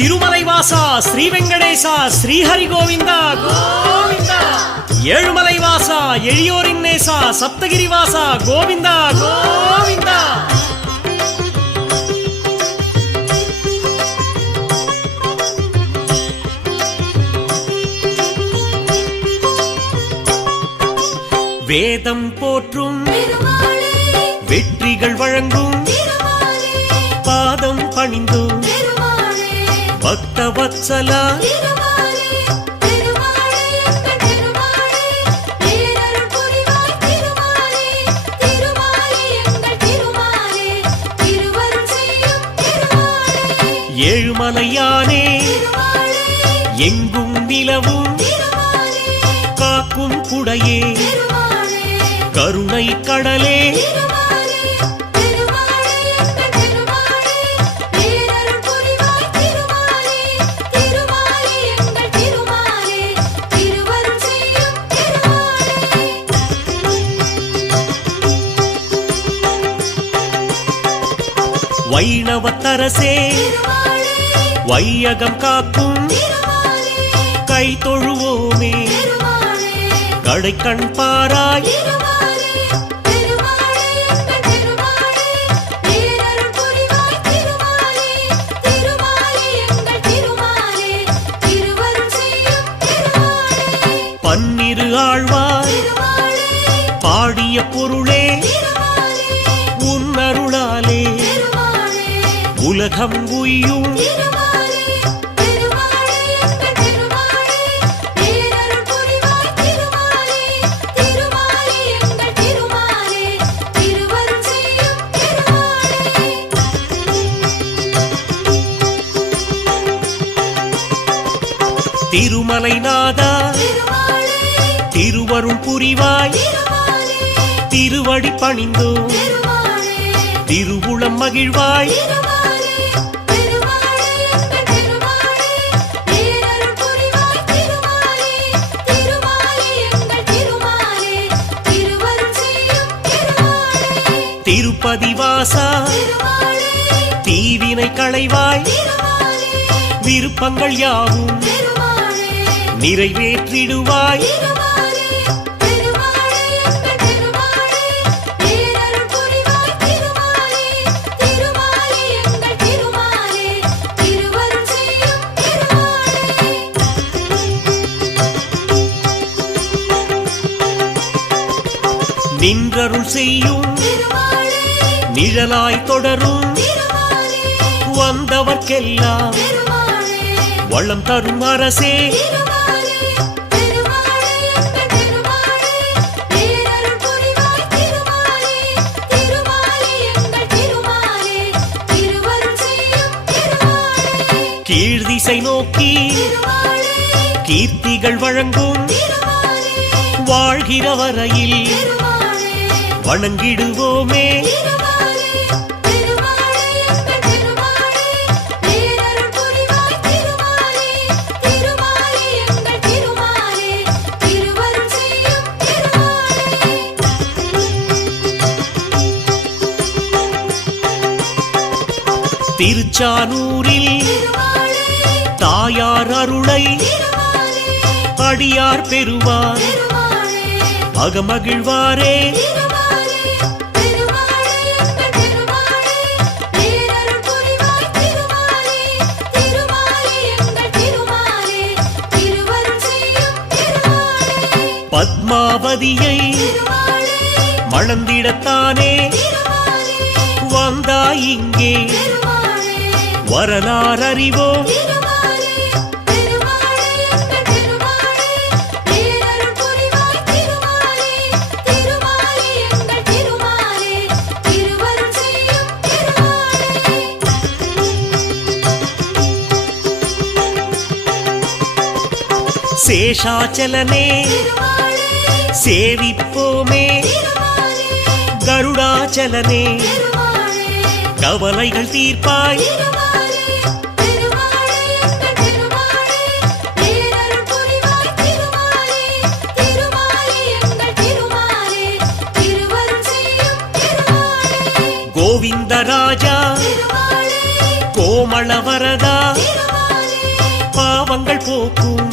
తిరుమలైవాసా శ్రీ వెంకటేశా శ్రీహరి గోవింద గోవింద ఏழுమలైవాసా ఎళియోరిన్నేసా సప్తగిరివాసా గోవింద గోవింద வேதம் போற்றும் வெற்றிகள் வழங்கும் பாதம் பணிந்தும் பக்த வத்சலா ஏழுமலையானே எங்கும் நிலவும் காக்கும் குடையே கருணை கடலே வைணவத்தரசே வையகம் காக்கும் கை தொழுவோமே கடை கண் பாராய் பன்னிரு ஆழ்வார் பாடிய பொருளே உன்னருளாலே உலகம் உய்யும் திருமலைநாதா திருவருள் புரிவாய் திருவடி பணிந்தோ திருவுளம் மகிழ்வாய் திருப்பதி வாசா தீவினை களைவாய் விருப்பங்கள் யாவும் நிறைவேற்றிடுவாய் நின்றருள் செய்யும் நிழலாய் தொடரும் வந்தவர்க்கெல்லாம் வளம் தரும் அரசே கீழ்திசை நோக்கி கீர்த்திகள் வழங்கும் வாழ்கிற வரையில் வணங்கிடுவோமே திருச்சானூரில் தாயார் அருளை அடியார் பெறுவார் அகமகிழ்வாரே பத்மாவதியை மணந்திடத்தானே வந்தாய் இங்கே வரலாறு அறிவோம் சேஷாச்சலனே சேவிப்போமே கருடாச்சலனே கவலைகள் தீர்ப்பாய் கோவிந்தராஜா கோமளவரதா பாவங்கள் போக்கும்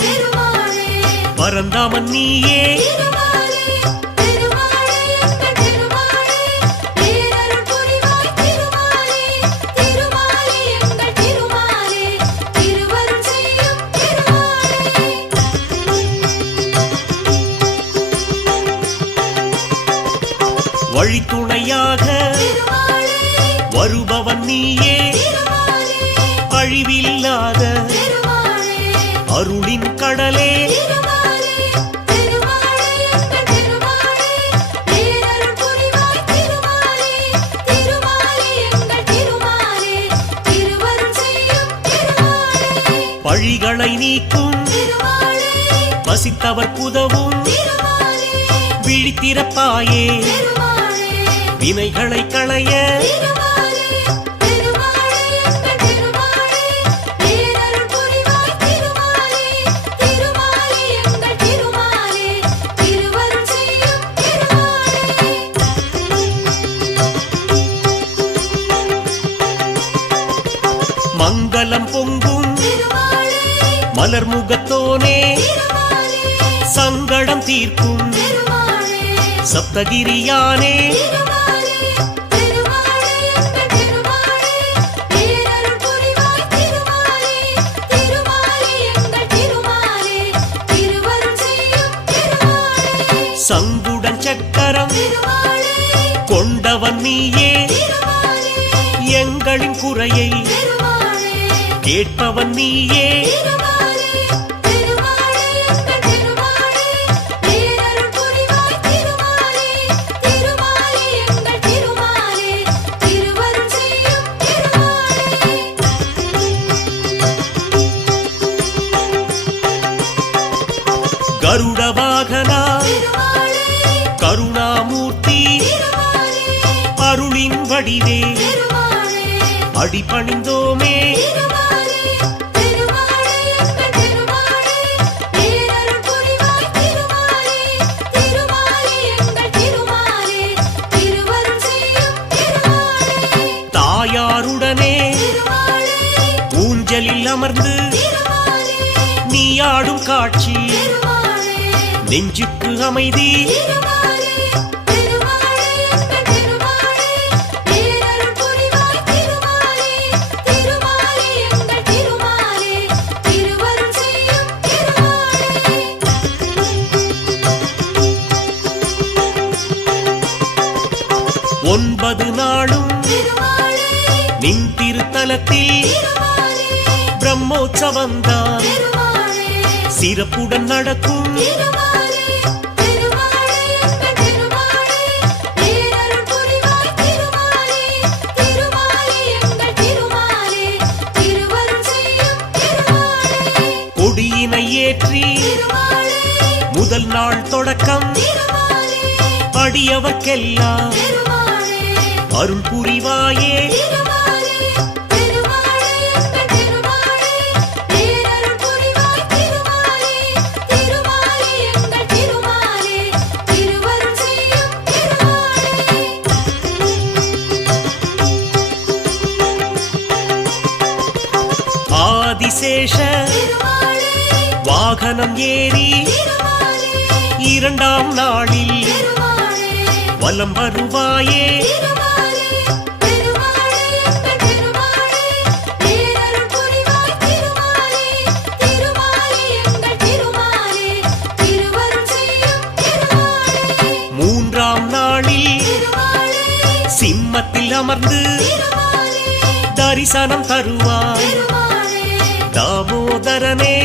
பரந்தாமன் நீயே வழித்துணையாக வருபவன் நீயே அழிவில்லாத அருளின் கடலே பழிகளை நீக்கும் வசித்தவர் புதவும் விழித்திறப்பாயே வினைகளை களைய மங்களம் பொங்கும் மலர் முகத்தோனே சங்கடம் தீர்க்கும் சப்தகிரியானே சங்குடன் சக்கரம் கொண்டவன் நீயே எங்களின் குறையை கேட்பவன் நீயே கருட வாகனா கருணாமூர்த்தி அருளின் வடிவே அடிபணிந்தோமே தாயாருடனே ஊஞ்சலில் அமர்ந்து நீயாடும் காட்சி நெஞ்சுக்கு அமைதி ஒன்பது நாளும் நின் திருத்தலத்தில் பிரம்மோற்சவந்தான் சிறப்புடன் நடக்கும் கொடியினை ஏற்றி முதல் நாள் தொடக்கம் அடியவர்க்கெல்லாம் அருள் புரிவாயே ஆதிசேஷ வாகனம் ஏறி இரண்டாம் நாளில் வலம் வருவாயே மூன்றாம் நாளில் சிம்மத்தில் அமர்ந்து தரிசனம் தருவாய் தாமோதரனே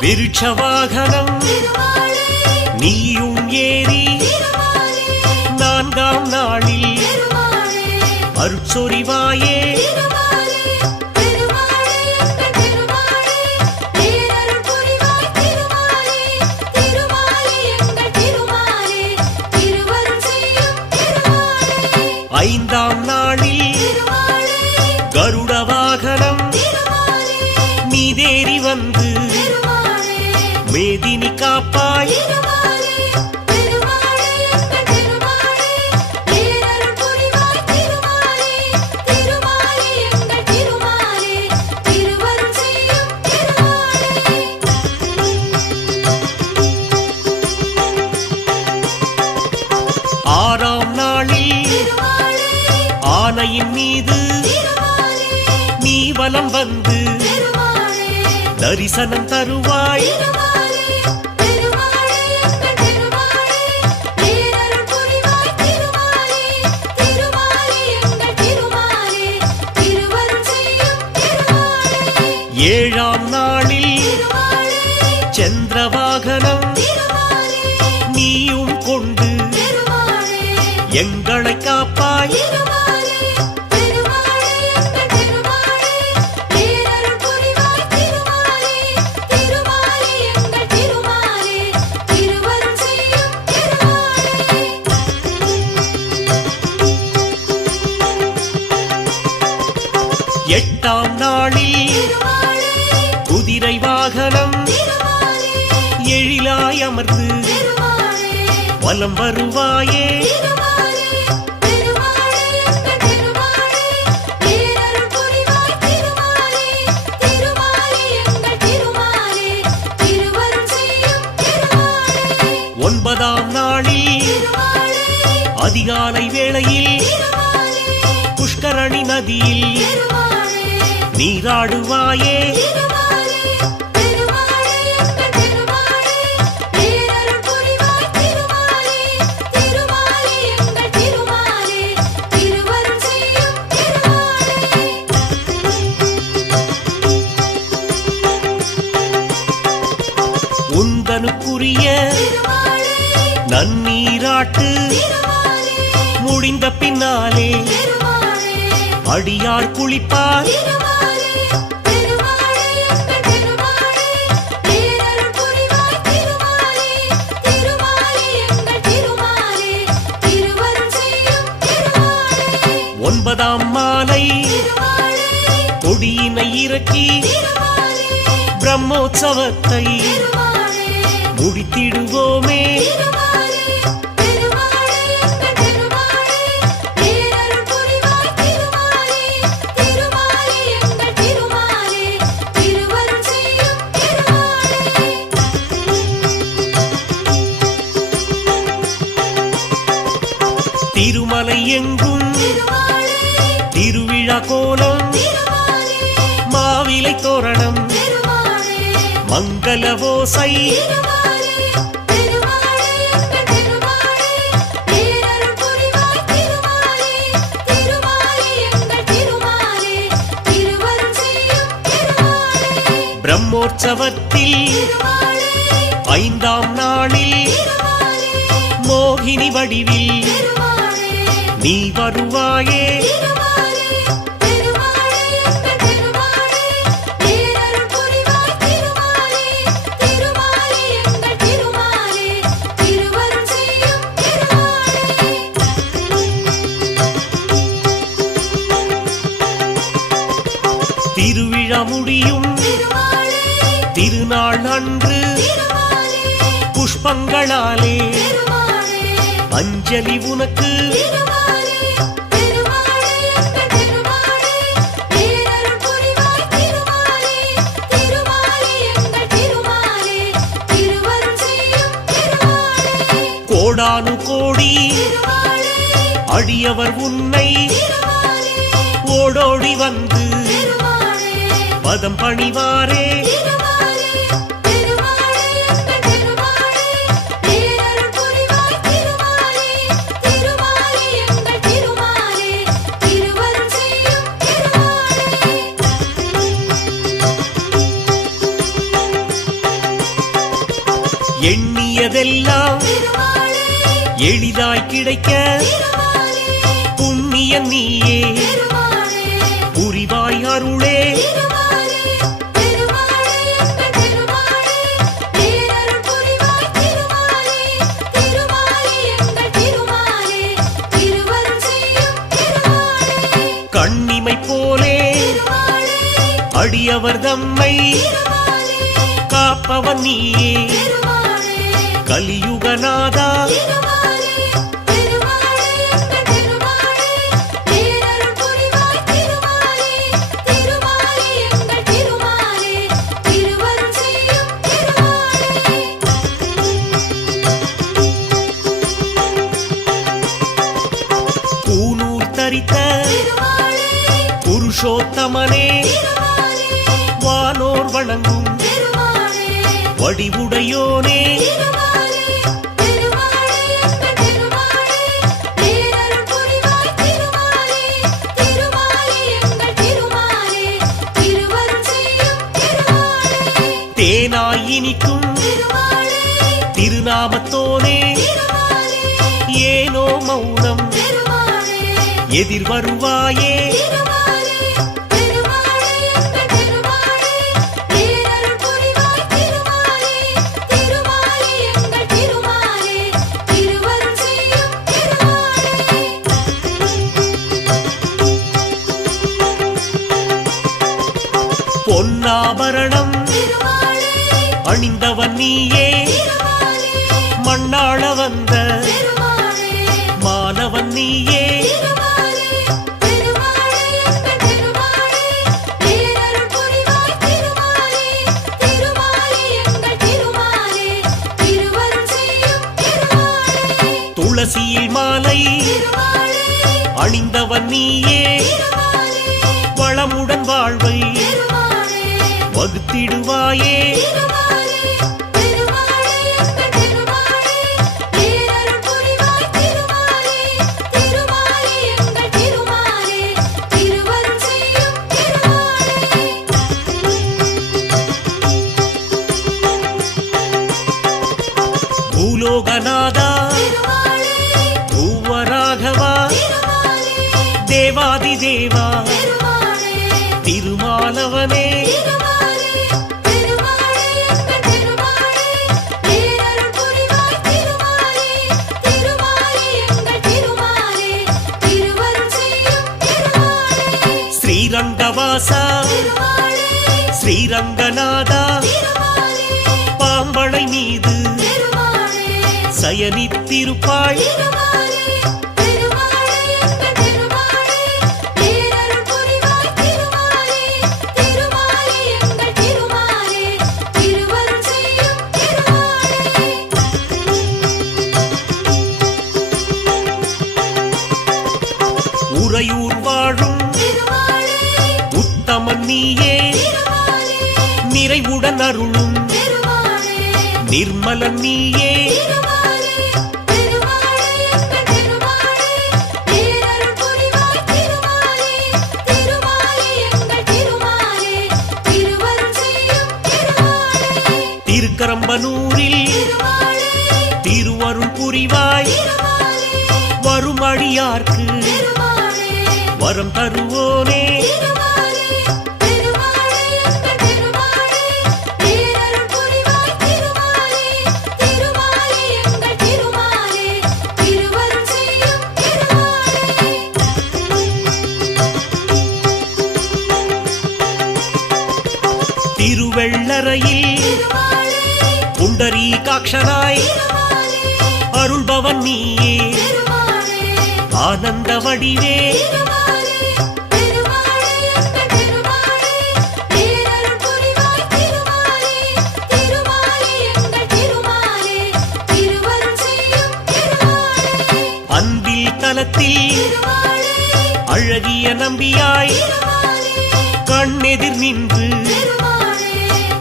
விருட்ச வாகனம் நீயும் ஏறி நான்காம் நாளில் அருட்சொரிவாயே ஐந்தாம் நாளில் கருட வாகனம் வலம் வந்து தரிசனம் தருவாய். ஏழாம் நாளில் சந்திரவாகனம் நீயும் கொண்டு எங்களை காப்பாய். எட்டாம் நாளில் குதிரை வாகனம் எழிலாய் அமர்ந்து வலம் வருவாயே. ஒன்பதாம் நாளில் அதிகாலை வேளையில் புஷ்கரணி நதியில் நீராடுவாயே. உந்தனுக்குரிய நன்னீராட்டு முடிந்த பின்னாலே அடியார் குளிப்பார். ஒன்பதாம் மாலை கொடியினை இறக்கி பிரம்மோற்சவத்தை முடித்திடுவோமே. திருமலை எங்கும் திருவிழா கோலம் மாவிலை தோரணம் மங்கள ஓசை. பிரம்மோற்சவத்தில் ஐந்தாம் நாளில் மோகினி வடிவில் நீ வருவாயே. திருவிழா முடியும் திருநாள் அன்று புஷ்பங்களாலே அஞ்சலி உனக்கு. கோடானு கோடி அடியவர் உன்னை ஓடோடி வந்து பதம் பணிவாரே. எண்ணியதெல்லாம் எளிதாய் கிடைக்க புண்ணிய நீயே புரிவாய் அருளே. கண்ணிமை போலே அடியவர் தம்மை காப்பவன் நீயே கலியுகநாதா. பூநூல் தரித்த புருஷோத்தமனே வானோர் வணங்கும் வடிவுடையோனே தேனாய் இனிக்கும் திருநாமத்தோனே ஏனோ மௌனம் எதிர் வருவாயே பொன்னாபரணம் அணிந்தவன் நீயே மண்ணாள வந்த மாணவன் நீயே துளசியில் மாலை அணிந்தவன் நீயே வளமுடன் வாழ்வை வகுத்திடுவாயே பூலோகநாதா பூவராகவா தேவாதி தேவா திருமாலவனே ஸ்ரீரங்கவாசா ஸ்ரீரங்கநாதா பாம்படை மீது சயனித்திருப்பாய் உறையூர் வாழும் உத்தமன் நீயே நிறைவுடன் அருளும் நிர்மலன் நீயே திருக்கரம்பனூரில் திருவருள் புரிவாய் வரும் அடியார்க்கு வரம் தருவோனே திருவெள்ளரையில் புண்டரீகாட்சனாய் அருள்பவன் நீயே ஆனந்த வடிவே அன்பில் தலத்தில் அழகிய நம்பியாய் கண்ணெதிர் நின்று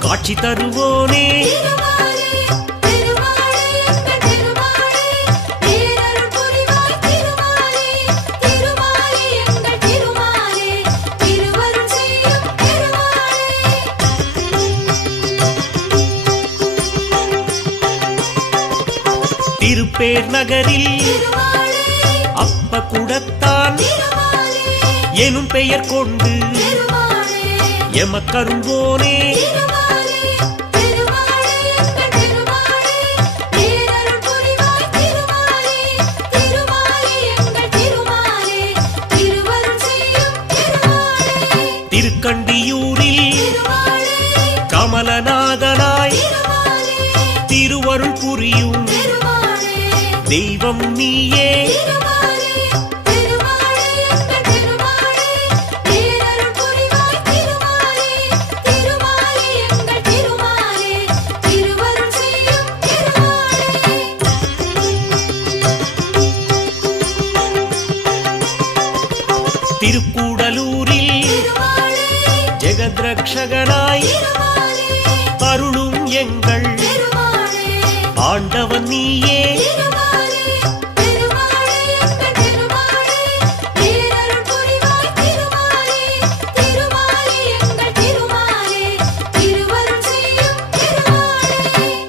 காட்சி தருவோனே திருப்பேர் நகரில் அப்ப குடத்தான் எனும் பெயர் கொண்டு எமக்கருள்வோனே திருக்கண்டியூரில் கமலநாதனாய் திருவருள் புரியும் தெய்வம் நீயே திருக்கூடலூரில் ஜகத்ரக்ஷகனாய் அருளும் எங்கள் ஆண்டவன் நீயே.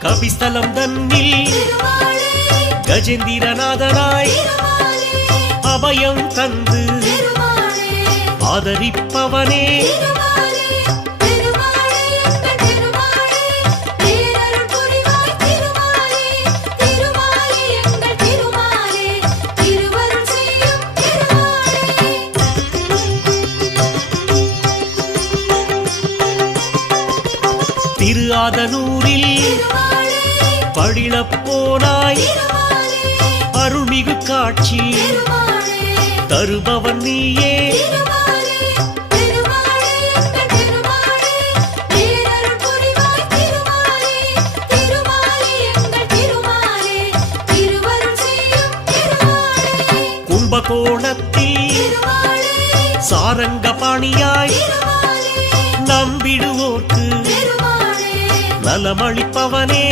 கபிஸ்தலம் தன்னில் கஜேந்திரநாதனாய் அபயம் தந்து ஆதரிப்பவனே. திரு ஆதனூரில் பழிலப்போனாய் அருள்மிகு காட்சி தருபவன் நீயே. கும்பகோணத்தில் சாரங்கபாணியாய் நம்பிடுவோர்க்கு நலமளிப்பவனே.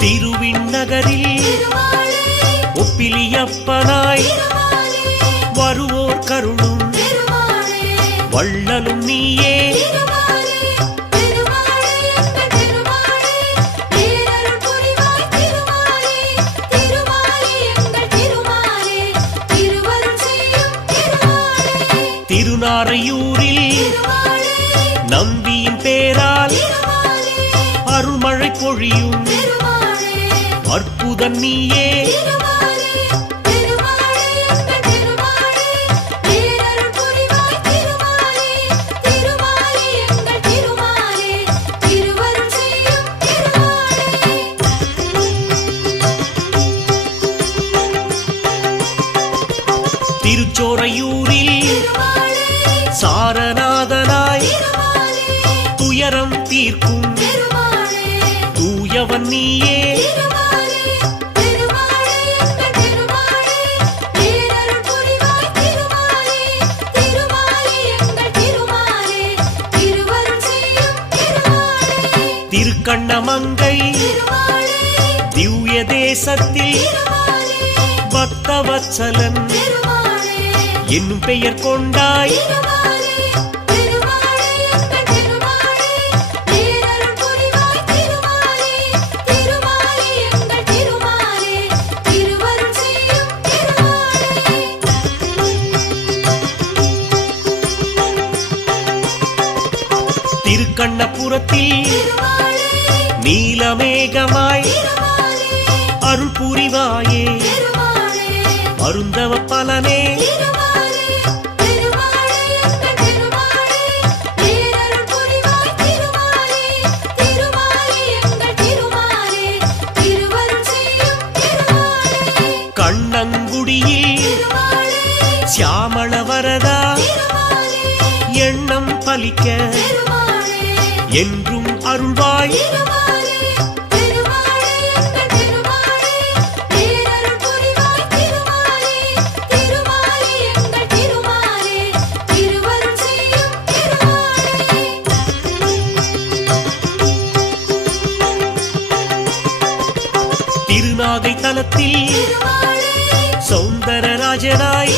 திருவிண்ணகரில் ஒப்பிலியப்பனாய் வருவோர் கருளும் வள்ளலும் நீயே. திருநாரையூரில் நம்பியின் பேரால் அருள்மழை பொழியும் அற்புதன் நீயே. திருச்சோரையூரில் சாரநாதனாய் துயரம் தீர்க்கும் தூயவன் நீயே. திருக்கண்ணமங்கை திவ்ய தேசத்தில் பக்தவத்சலன் என்னும் பெயர் கொண்டாய். திருக்கண்ணபுரத்தில் நீலமேகமாய் அருள் புரிவாயே அருந்தவ பலனே. கண்ணங்குடியில் சியாமள வரதா எண்ணம் பலிக்க என்றும் அருள்வாய். திருநாகை தலத்தில் சௌந்தரராஜனாய்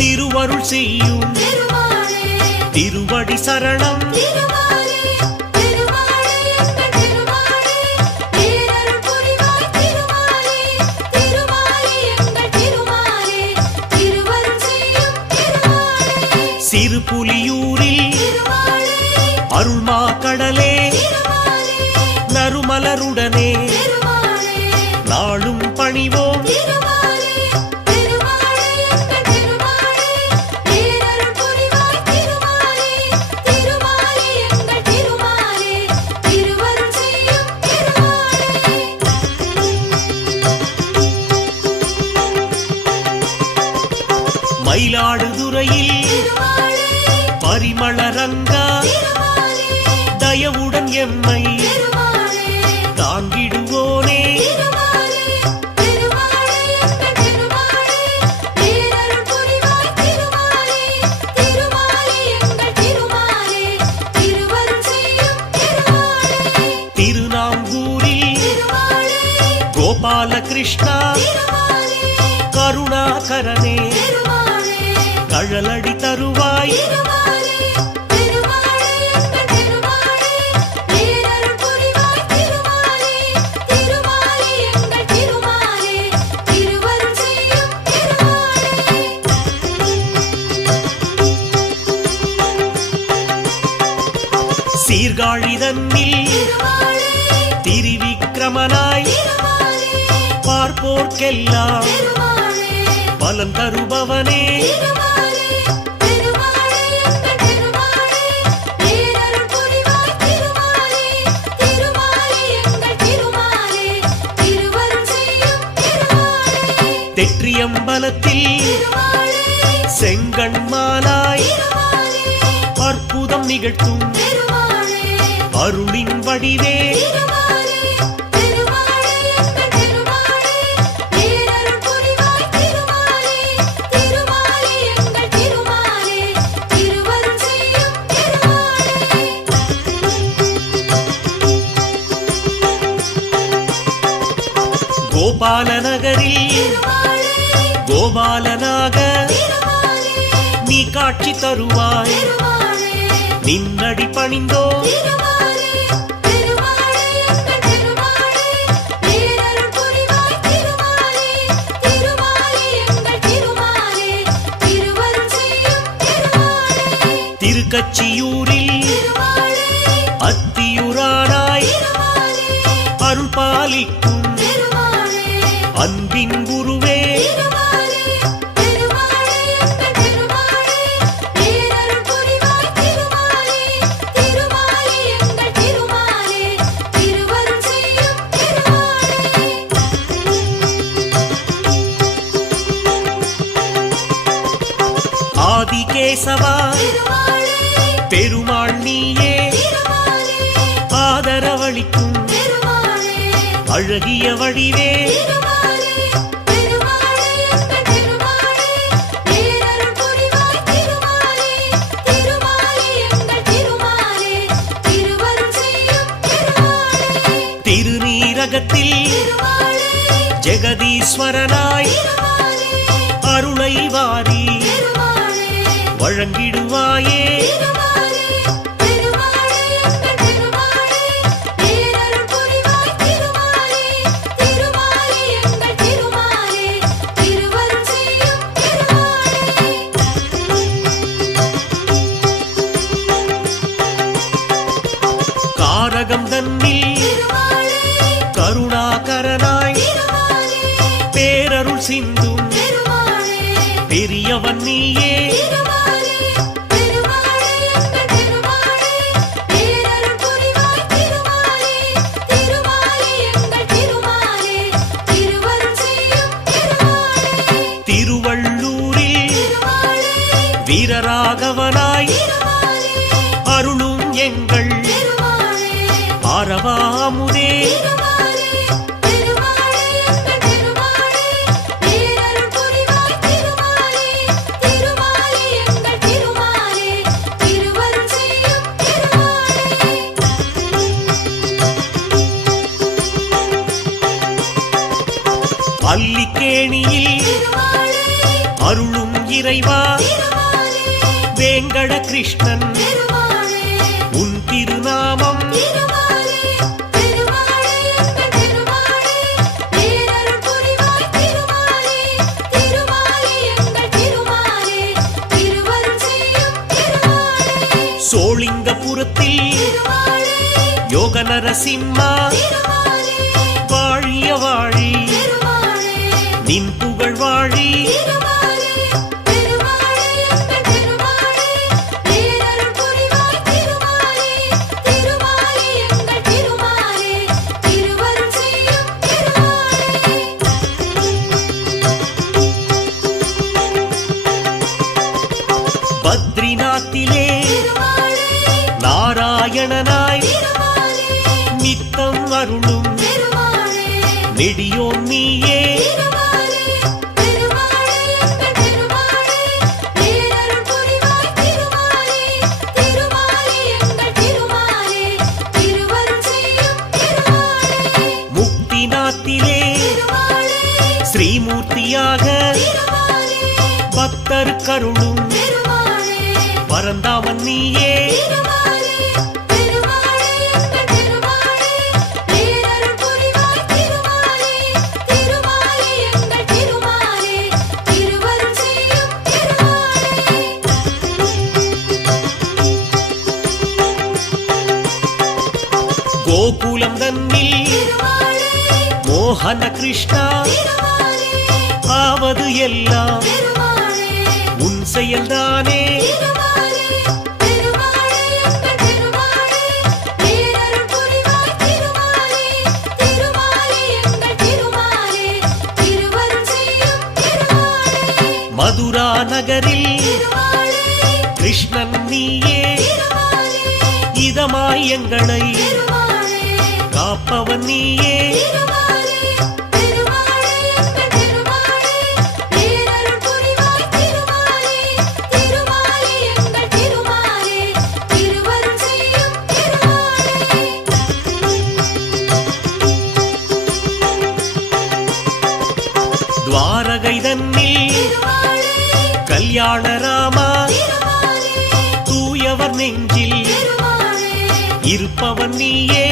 திருவருள் செய்யும் திருவடி சரணம். சிறுபுலியூரில் அருள்மா கடலே நறுமலருடனே நாளும் பணிவோம். மயிலாடுதுறையில் பரிமள ரங்கா தயவுடன் எம்மை தாங்கிடுவோனே திருநாங்கூரில் கோபாலகிருஷ்ணா கருணாகரனே கழலடி தருவாய் சீர்காழிதன்னில் திரிவிக்ரமனாய் பார்ப்போர்க்கெல்லாம் பலன் தருபவனே தெற்றியம்பலத்தில் செங்கண்மாலாய் அற்புதம் நிகழ்த்தும் அருளின் வடிவே கோபாலநகரில் கோபாலனாக நீ காட்சி தருவாய் நின்னடி பணிந்தோ திருக்கச்சியூரில் அத்தியுரானாய் அருள் பாலிக்கும் அன்பின் குருவே ஆதிகேசவா பெருமாள் நீயே ஆதரவளிக்கும் அழகிய வடிவே திருநீரகத்தில் ஜெகதீஸ்வரனாய் அருளை வாரி வழங்கிடுவாயே காரகம் தன்னில் கருணாகரனாய் பேரருள் சிந்தும் பெரியவன் நீயே திருவள்ளூரில் வீரராகவனாய் அருளும் எங்கள் ஆரவாமுதே அல்லிக்கேணியில் அருளும் இறைவா வேங்கட கிருஷ்ணன் உன் திருநாமம் சோளிங்கபுரத்தில் யோக நரசிம்மா வாழிய வாழி நின் புகழ் வாழி பத்ரிநாத்திலே நாராயணனாய் நித்தம் அருளும் நெடியோன் நீயே. முக்திநாத்திலே ஸ்ரீமூர்த்தியாக பக்தர் கருளும் பரந்தாமன் நீயே. கோகுலம் தன்னில் மோகன கிருஷ்ணா ஆவது எல்லாம் உன் செயல்தானே. மதுரா நகரில் கிருஷ்ணன் நீயே இதமாய் எங்களை காப்பவன் நீயே. துவாரகை தன்னில் கல்யாண ராமா தூயவர் நெஞ்சில் இருப்பவன் நீயே.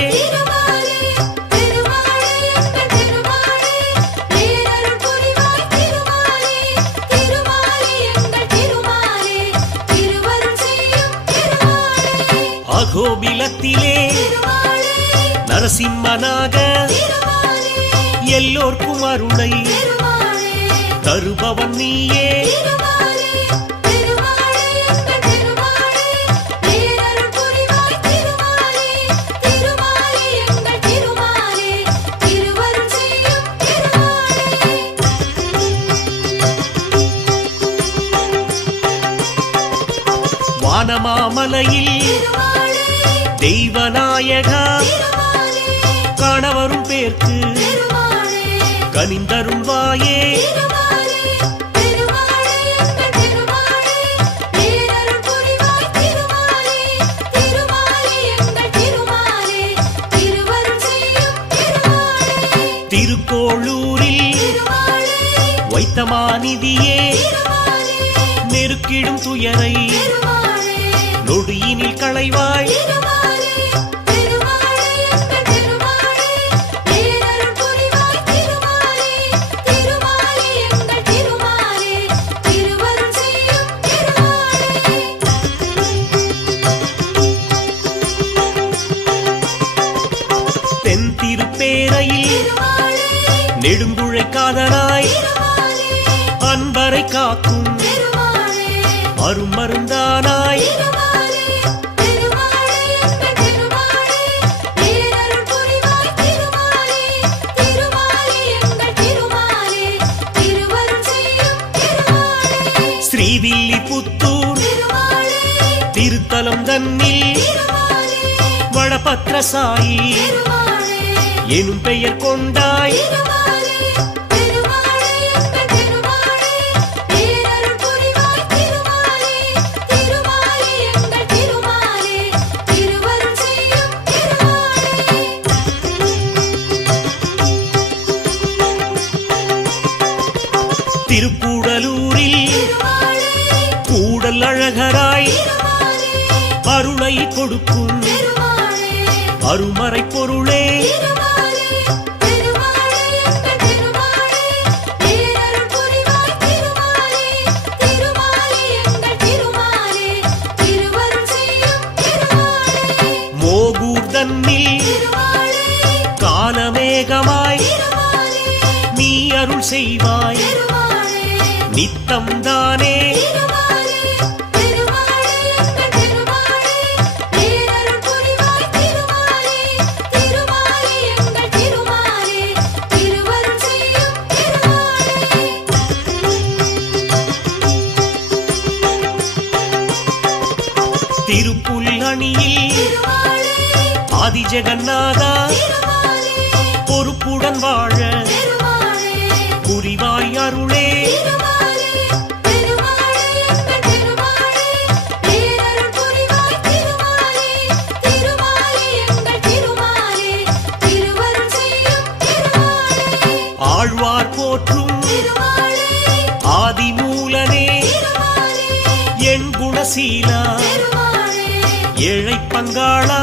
அகோபிலத்திலே நரசிம்மனாக எல்லோர்க்கும் அருளை தருபவன் நீயே. வானமாமலையில் தெய்வநாயகா காணவரும் பேர்க்கு கனிந்தருள்வாயே. திருக்கோளூரில் வைத்தமாநிதியே நெருக்கிடும் துயரை நொடியினில் களைவாய். தென் திருப்பேரையில் நெடுங்குழைக்காதனாய் அன்பரை காக்கும் அருமருந்தானாய். ஸ்ரீவில்லிபுத்தூர் திருத்தலம் தன்னில் வடபத்ரசாயி எனும் பெயர் கொண்டாய். திருக்கூடலூரில் கூடல் அழகராய் அருளை கொடுக்கும் அருமறை பொருளே. மோகூர் தன்னில் காலமேகமாய் நீ அருள் செய்வாய் நித்தம் தானே. திருப்புல் அணியில் ஆதி ஜெகநாதா பொறுப்புடன் வாழ புரிவாய் அருளே. ஆழ்வார் போற்றும் ஆதிமூலனே என் குணசீலா ஏழை பங்காளா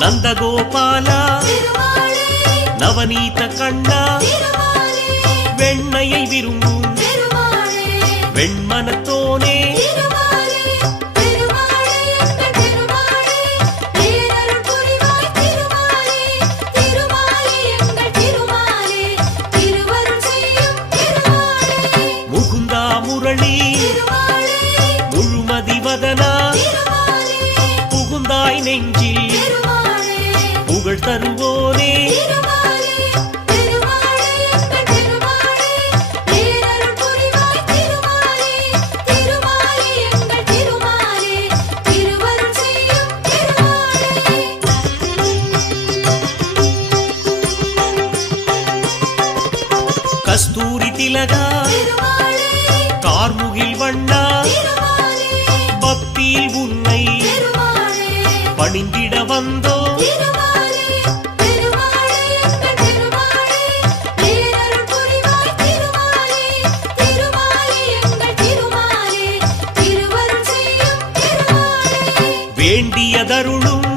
நந்தகோபாலா நவநீத கண்ணா வெண்ணையை விரும்பும் வெண்மனத்தோனே முகுந்தா முரளி முழுமதி வதனா புகுந்தாய் நெஞ்சில் புகழ் தருவோனே. கஸ்தூரி திலகா கார்முகில் வண்ணா பக்தியில் உன்னை பணிந்திட வந்தோ. வேண்டியதருளும்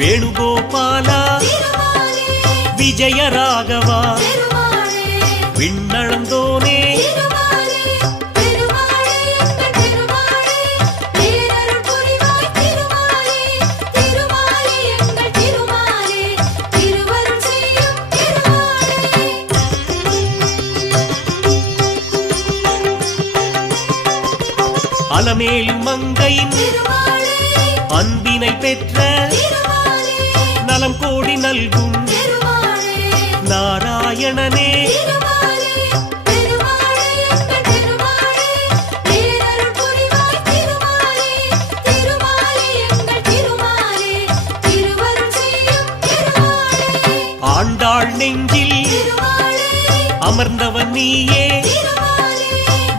வேணுகோபாலா விஜயராகவா விண்ணளந்தோனே. அலமேல் மங்கையின் அன்பினை பெற்ற நலம் கோடி நல்கும் நாராயணனே. ஆண்டாள் நெஞ்சில் அமர்ந்தவன் நீயே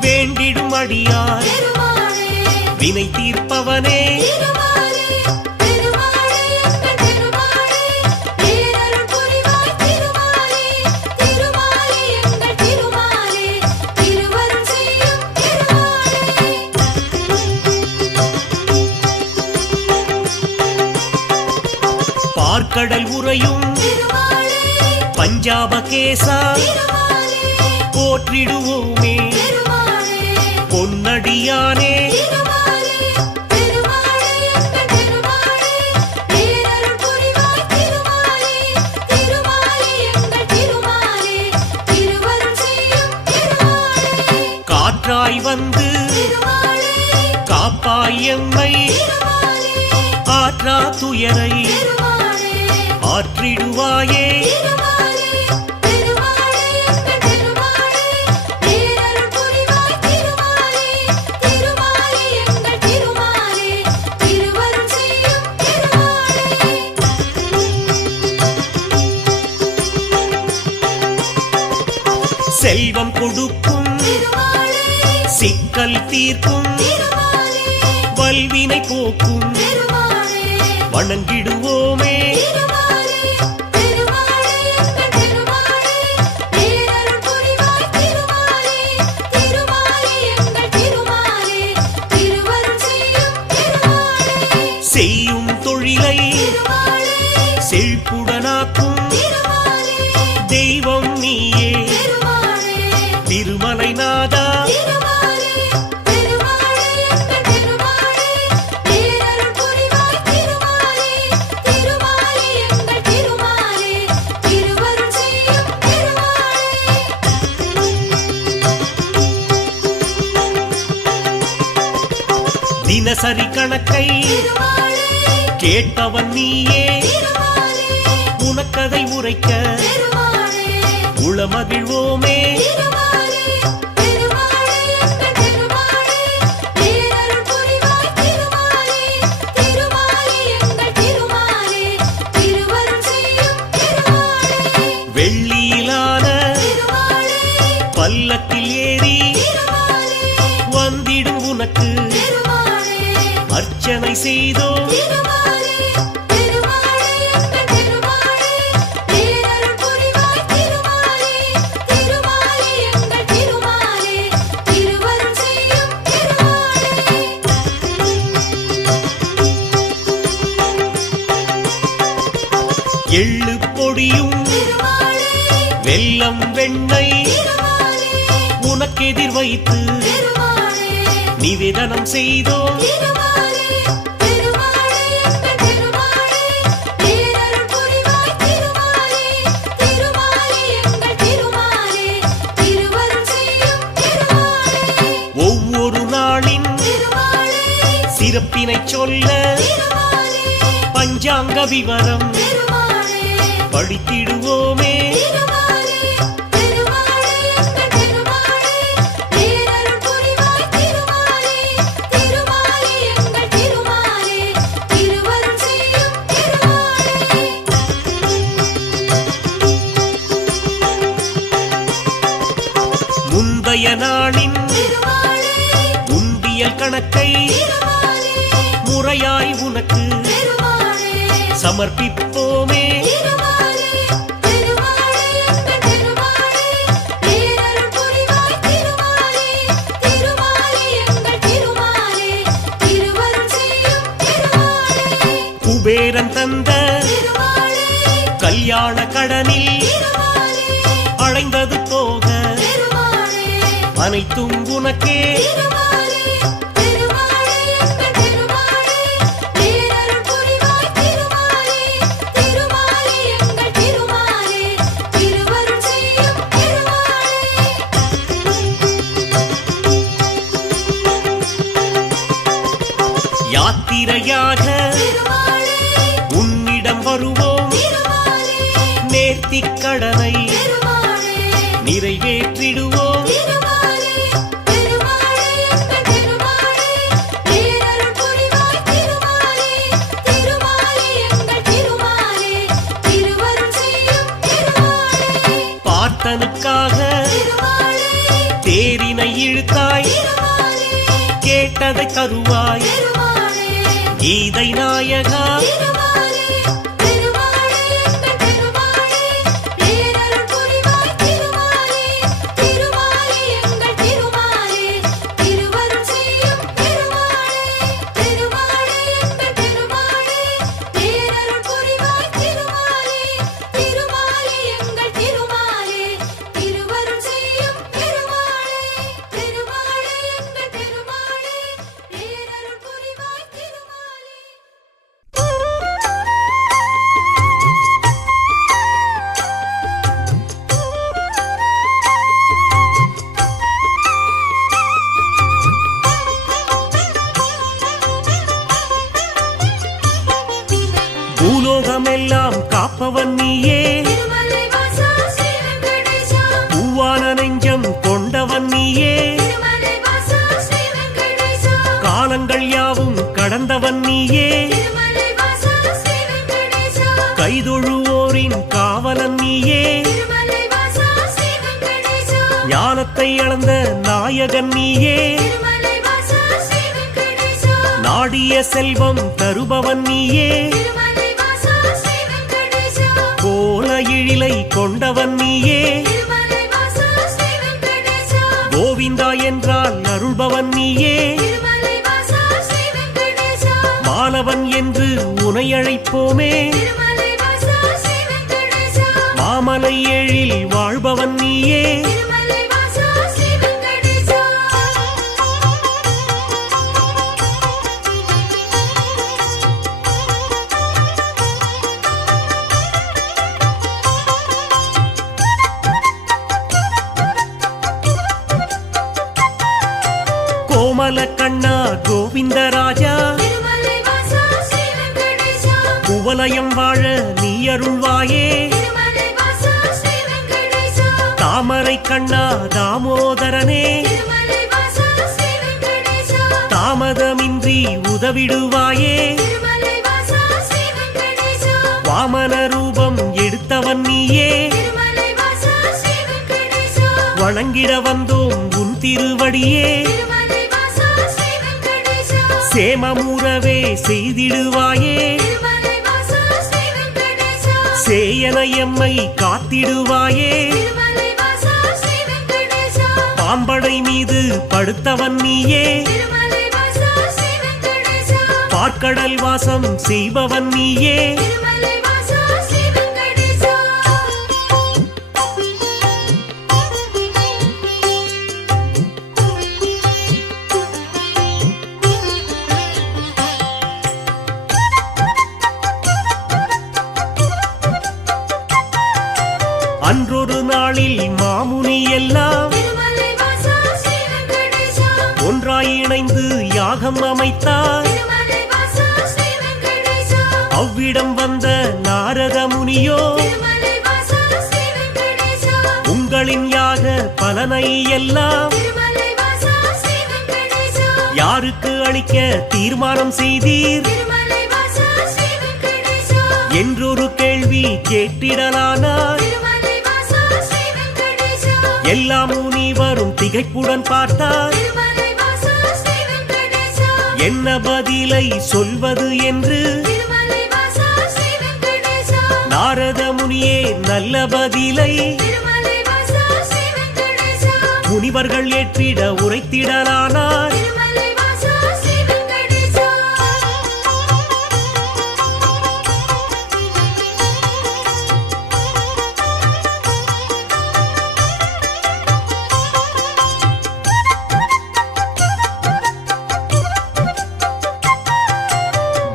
வேண்டிடும் அடியார் வினை தீர்ப்பவனே. பார்க்கடல் உறையும் பஞ்சாபகேசா போற்றிடுவோமே பொன்னடியானே. காற்றாய் வந்து காப்பாய் எம்மை ஆற்றா துயரை ஆற்றிடுவாயே. செல்வம் கொடுக்கும் சிக்கல் தீர்க்கும் வல்வினை போக்கும் வணங்கிடுவோமே. செய்யும் தொழிலை செழிப்புடனாக்கும் தெய்வம் நீயே திருமலை நாதா. தினசரி கணக்கை கேட்பவன் நீயே உனக்கதை உரைக்க உளமகிழ்வோமே வெள்ளியிலான பல்லக்கில் ஏறி வந்திடும் உனக்கு அர்ச்சனை செய்தோ எள்ளு பொடியும் வெல்லம் வெண்ணெய் உனக்கெதிர் வைத்து நிவேதனம் செய்தோ ஒவ்வொரு நாளின் சிறப்பினை சொல்ல பஞ்சாங்க விவரம் படித்திடுவோமே முந்தைய நாளின் உண்டியல் கணக்கை முறையாய் உனக்கு சமர்ப்பிப்போமே குபேரன் தந்த கல்யாண கடனில் அடைந்தது போக அனைத்தும் உனக்கே யாத்திரையாக உன்னிடம் வருவோம் நேர்த்திக் கடனை நிறைவேற்றிடுவோம் பார்த்தனுக்காக தேரினை இழுத்தாய் கேட்டதை தருவாய் கீதை நாயகா பூலோகமெல்லாம் காப்பவன் நீயே பூவான நெஞ்சம் கொண்டவன் நீயே காலங்கள் யாவும் கடந்தவன் நீயே கைதொழுவோரின் காவலன் நீயே ஞானத்தை அளந்த நாயகன் நீயே நாடிய செல்வம் தருபவன் நீயே கோல எழிலை கொண்டவன் நீயே கோவிந்தா என்றால் அருள்பவன் நீயே மாலவன் என்று உனை அழைப்போமே மாமலை எழில் வாழ்பவன் நீயே மாமல கண்ணா கோவிந்தராஜா திருமலை வாசா ஸ்ரீ வெங்கடேசா குவலயம் வாழ நீ அருள்வாயே திருமலை வாசா ஸ்ரீ வெங்கடேசா தாமரை கண்ணா தாமோதரனே திருமலை வாசா ஸ்ரீ வெங்கடேசா தாமதமின்றி உதவிடுவாயே திருமலை வாசா ஸ்ரீ வெங்கடேசா வாமன ரூபம் எடுத்தவன் நீயே திருமலை வாசா ஸ்ரீ வெங்கடேசா வணங்கிட வந்தோம் உன் திருவடியே திருமலை வாசா ஸ்ரீ வெங்கடேசா சேமமுறவே செய்திடுவாயே திருமலை வாசா ஸ்ரீ வெங்கடேசா சேயன எம்மை காத்திடுவாயே திருமலை வாசா ஸ்ரீ வெங்கடேசா பாம்படை மீது படுத்தவன் நீயே திருமலை வாசா ஸ்ரீ வெங்கடேசா பார்க்கடல் வாசம் செய்பவன் நீயே திருமலை வாசா ஸ்ரீ வெங்கடேசா அன்றொரு நாளில் மாமுனி எல்லாம் திருமலை வாசா ஸ்ரீ வெங்கடேசா ஒன்றாய் இணைந்து யாகம் அமைத்தார் திருமலை வாசா ஸ்ரீ வெங்கடேசா அவ்விடம் வந்த நாரத முனியோ திருமலை வாசா ஸ்ரீ வெங்கடேசா உங்களின் யாக பலனை எல்லாம் திருமலை வாசா ஸ்ரீ வெங்கடேசா யாருக்கு அளிக்க தீர்மானம் செய்தீர் திருமலை வாசா ஸ்ரீ வெங்கடேசா என்றொரு கேள்வி கேட்டிடலானார் திருமலை வாசா ஸ்ரீ வெங்கடேசா எல்லா முனிவரும் திகைப்புடன் பார்த்தார் திருமலை வாசா ஸ்ரீ வெங்கடேசா என்ன பதிலை சொல்வது என்று திருமலை வாசா ஸ்ரீ வெங்கடேசா நாரத முனியே நல்ல பதிலை திருமலை வாசா ஸ்ரீ வெங்கடேசா முனிவர்கள் ஏற்றிட உரைத்திடலானார் திருமலை வாசா ஸ்ரீ வெங்கடேசா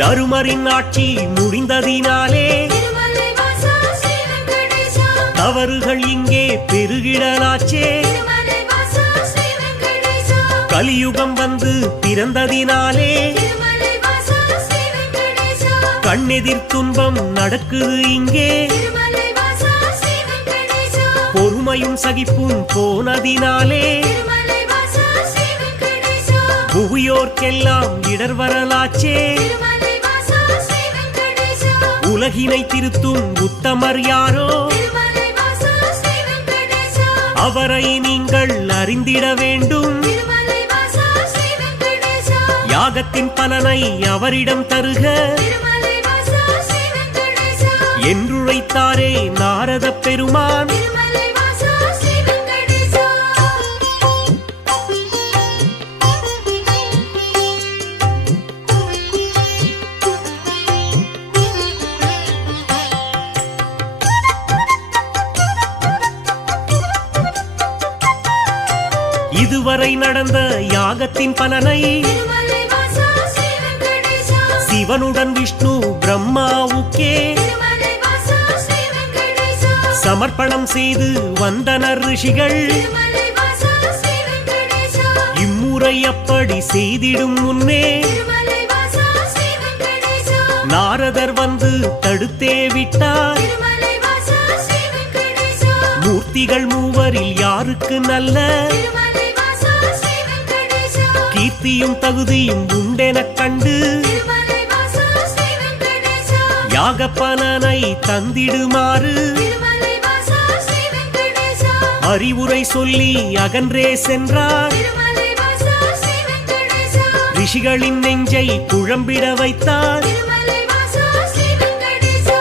தருமரின் ஆட்சி முடிந்ததினாலே திருமலை வாசா ஸ்ரீ வெங்கடேசா தவறுகள் இங்கே பெருகிடலாச்சே திருமலை வாசா ஸ்ரீ வெங்கடேசா கலியுகம் வந்து பிறந்ததினாலே திருமலை வாசா ஸ்ரீ வெங்கடேசா கண்ணெதிர் துன்பம் நடக்குது இங்கே திருமலை வாசா ஸ்ரீ வெங்கடேசா பொறுமையும் சகிப்பும் போனதினாலே திருமலை வாசா ஸ்ரீ வெங்கடேசா புவியோர்க்கெல்லாம் இடர் வரலாச்சே திருமலை வாசா ஸ்ரீ வெங்கடேசா உலகினை திருத்தும் உத்தமர் யாரோ திருமலை வாசா ஸ்ரீ வெங்கடேசா அவரை நீங்கள் அறிந்திட வேண்டும் திருமலை வாசா ஸ்ரீ வெங்கடேசா யாகத்தின் பலனை அவரிடம் தருக திருமலை வாசா ஸ்ரீ வெங்கடேசா என்றுரைத்தாரே நாரத பெருமான் திருமலை வாசா ஸ்ரீ வெங்கடேசா இதுவரை நடந்த யாகத்தின் பலனை திருமலை வாசா ஸ்ரீ வெங்கடேசா சிவனுடன் விஷ்ணு பிரம்மாவுக்கே திருமலை வாசா ஸ்ரீ வெங்கடேசா சமர்ப்பணம் செய்து வந்தனர் ரிஷிகள் திருமலை வாசா ஸ்ரீ வெங்கடேசா இம்முறை அப்படி செய்திடும் முன்னே திருமலை வாசா ஸ்ரீ வெங்கடேசா நாரதர் வந்து தடுத்தே விட்டார் திருமலை வாசா ஸ்ரீ வெங்கடேசா மூர்த்திகள் மூவரில் யாருக்கு நல்ல திருமலை வாசா ஸ்ரீ வெங்கடேசா கீர்த்தியும் தகுதியும் உண்டெனக் கண்டு திருமலை வாசா ஸ்ரீ வெங்கடேசா யாக பலனை தந்திடுமாறு திருமலை வாசா ஸ்ரீ வெங்கடேசா அறிவுரை சொல்லி அகன்றே சென்றார் திருமலை வாசா ஸ்ரீ வெங்கடேசா ரிஷிகளின் நெஞ்சை குழம்பிட வைத்தார் திருமலை வாசா ஸ்ரீ வெங்கடேசா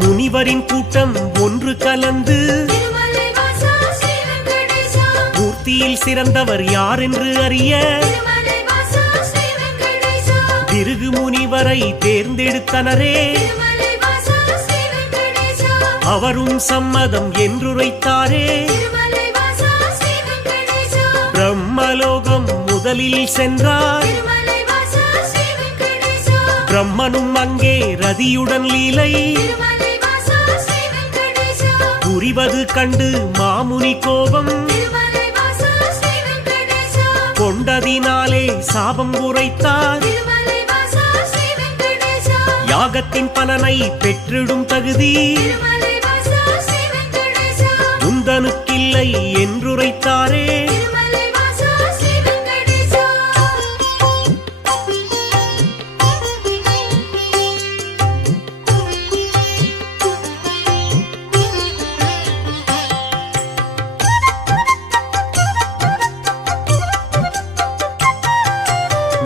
முனிவரின் கூட்டம் ஒன்று கலந்து திருமலை வாசா ஸ்ரீ வெங்கடேசா மூர்த்தியில் சிறந்தவர் யார் என்று அறிய திருமலை வாசா ஸ்ரீ வெங்கடேசா பிருகு முனிவரை தேர்ந்தெடுத்தனரே திருமலை வாசா ஸ்ரீ வெங்கடேசா அவரும் சம்மதம் என்றுரைத்தாரே திருமலை வாசா ஸ்ரீ வெங்கடேசா பிரம்மலோகம் முதல் முதலில் சென்றார். திருமலை வாசா ஸ்ரீ வெங்கடேசா பிரம்மனும் அங்கே ரதியுடன் லீலை திருமலை வாசா ஸ்ரீ வெங்கடேசா புரிவது கண்டு மாமுனி கோபம் திருமலை வாசா ஸ்ரீ வெங்கடேசா கொண்டதினாலே சாபம் உரைத்தார். திருமலை வாசா ஸ்ரீ வெங்கடேசா யாகத்தின் பலனை பெற்றிடும் தகுதி திருமலை வாசா ஸ்ரீ வெங்கடேசா உந்தனுக்கில்லை என்றுரைத்தாரே. திருமலை வாசா ஸ்ரீ வெங்கடேசா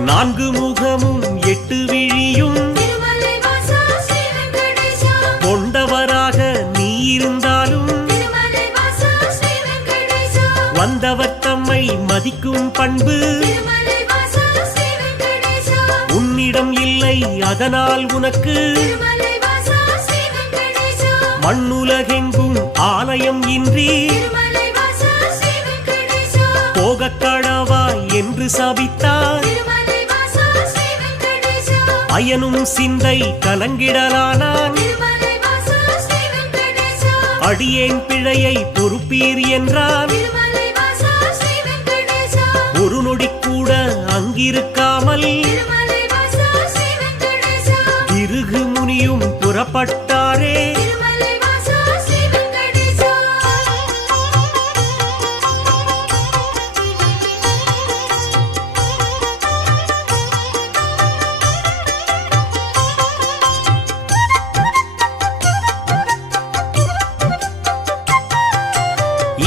நான்கு முகமும் எட்டு விழியும் திருமலை வாசா ஸ்ரீ வெங்கடேசா கொண்டவராக நீ இருந்தாலும் திருமலை வாசா ஸ்ரீ வெங்கடேசா வந்தவர் தம்மை மதிக்கும் பண்பு திருமலை வாசா ஸ்ரீ வெங்கடேசா உன்னிடம் இல்லை, அதனால் உனக்கு திருமலை வாசா ஸ்ரீ வெங்கடேசா மண்ணுலகெங்கும் ஆலயம் இன்றி திருமலை வாசா ஸ்ரீ வெங்கடேசா போகக் கடவாய் என்று சபித்தார். திருமலை வாசா ஸ்ரீ வெங்கடேசா அயனும் சிந்தை கலங்கிடலானான். திருமலை வாசா ஸ்ரீ வெங்கடேசா அடியேன் பிழையை பொறுப்பீர் என்றான். திருமலை வாசா ஸ்ரீ வெங்கடேசா ஒரு நொடி கூட அங்கிருக்காமல் திருமலை வாசா ஸ்ரீ வெங்கடேசா பிருகு முனியும் புறப்பட்டாரே. திருமலை வாசா ஸ்ரீ வெங்கடேசா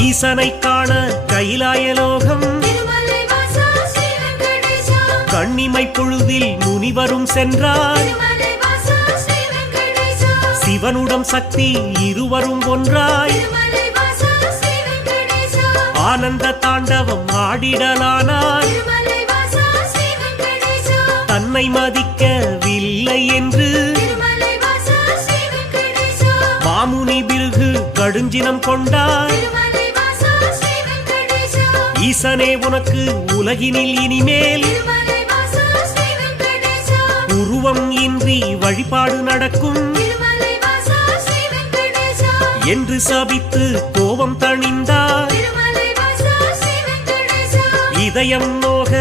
ஈசனை காண கைலாயலோகம் திருமலை வாசா ஸ்ரீ வெங்கடேசா கண்ணிமை பொழுதில் முனிவரும் சென்றார். திருமலை வாசா ஸ்ரீ வெங்கடேசா சிவனுடன் சக்தி இருவரும் ஒன்றாய் திருமலை வாசா ஸ்ரீ வெங்கடேசா ஆனந்த தாண்டவம் ஆடிடலானார். திருமலை வாசா ஸ்ரீ வெங்கடேசா தன்னை மதிக்கவில்லை என்று திருமலை வாசா ஸ்ரீ வெங்கடேசா மாமுனி பிருகு கடுஞ்சினம் கொண்டார். திருமலை வாசா ஸ்ரீ வெங்கடேசா ஈசனே உனக்கு உலகினில் இனிமேல் திருமலை வாசா ஸ்ரீ வெங்கடேசா உருவம் இன்றி வழிபாடு நடக்கும் திருமலை வாசா ஸ்ரீ வெங்கடேசா என்று சபித்து கோபம் தணிந்தார். திருமலை வாசா ஸ்ரீ வெங்கடேசா இதயம் நோக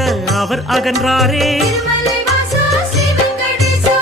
அவர் அகன்றாரே. திருமலை வாசா ஸ்ரீ வெங்கடேசா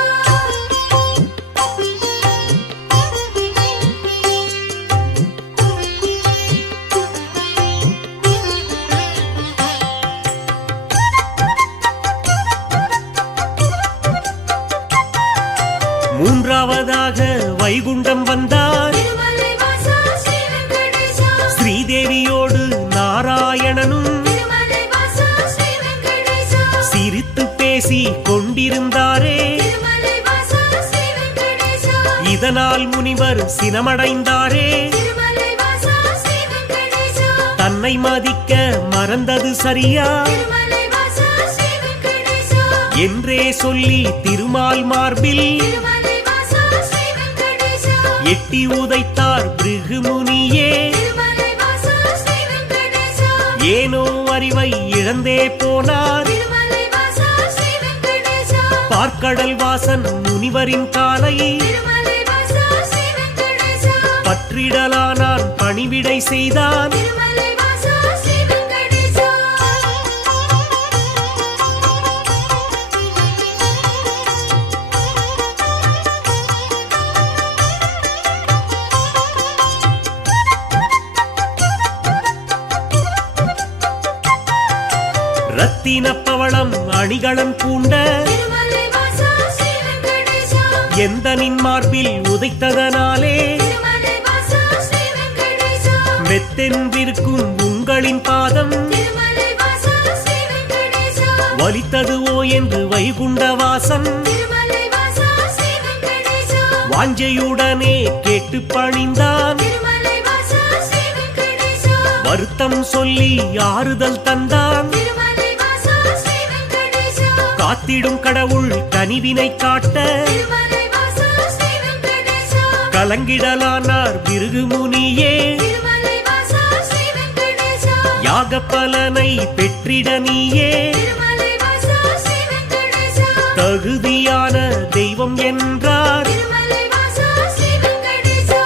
மூன்றாவதாக வைகுண்டம் வந்தார். திருமலை வாசா ஸ்ரீ வெங்கடேசா ஸ்ரீதேவியோடு நாராயணனும் திருமலை வாசா ஸ்ரீ வெங்கடேசா சிரித்து பேசி கொண்டிருந்தாரே. திருமலை வாசா ஸ்ரீ வெங்கடேசா இதனால் முனிவர் சினமடைந்தாரே. திருமலை வாசா ஸ்ரீ வெங்கடேசா தன்னை மதிக்க மறந்தது சரியா திருமலை வாசா ஸ்ரீ வெங்கடேசா என்றே சொல்லி திருமால் மார்பில் திருமலை வாசா ஸ்ரீ வெங்கடேசா எட்டி உதைத்தார் பிருகு முனியே. திருமலை வாசா ஸ்ரீ வெங்கடேசா ஏனோ அறிவை இழந்தே போனார். திருமலை வாசா ஸ்ரீ வெங்கடேசா பார்க்கடல் வாசன் முனிவரின் காலை திருமலை வாசா ஸ்ரீ வெங்கடேசா பற்றிடலானான், பணிவிடை செய்தான். திருமலை வாசா ஸ்ரீ வெங்கடேசா ரத்தின பவளம் அணிகளம் பூண்ட திருமலை வாசா ஸ்ரீ வெங்கடேசா எந்தனின் மார்பில் உதைத்ததனாலே திருமலை வாசா ஸ்ரீ வெங்கடேசா மெத்தென்றிருக்கும் உங்களின் பாதம் திருமலை வாசா ஸ்ரீ வெங்கடேசா வலித்ததுவோ என்று வைகுண்டவாசன் திருமலை வாசா ஸ்ரீ வெங்கடேசா வாஞ்சையுடனே கேட்டு பணிந்தான். திருமலை வாசா ஸ்ரீ வெங்கடேசா வருத்தம் சொல்லி ஆறுதல் தந்தான். திருமலை வாசா ஸ்ரீ வெங்கடேசா காத்திடும் கடவுள் கனிவினை காட்ட திருமலை வாசா ஸ்ரீ வெங்கடேசா கலங்கிடலானார் பிருகு முனியே. திருமலை வாசா ஸ்ரீ வெங்கடேசா யாக பலனை பெற்றிட நீயே திருமலை வாசா ஸ்ரீ வெங்கடேசா தகுதியான தெய்வம் என்றார் திருமலை வாசா ஸ்ரீ வெங்கடேசா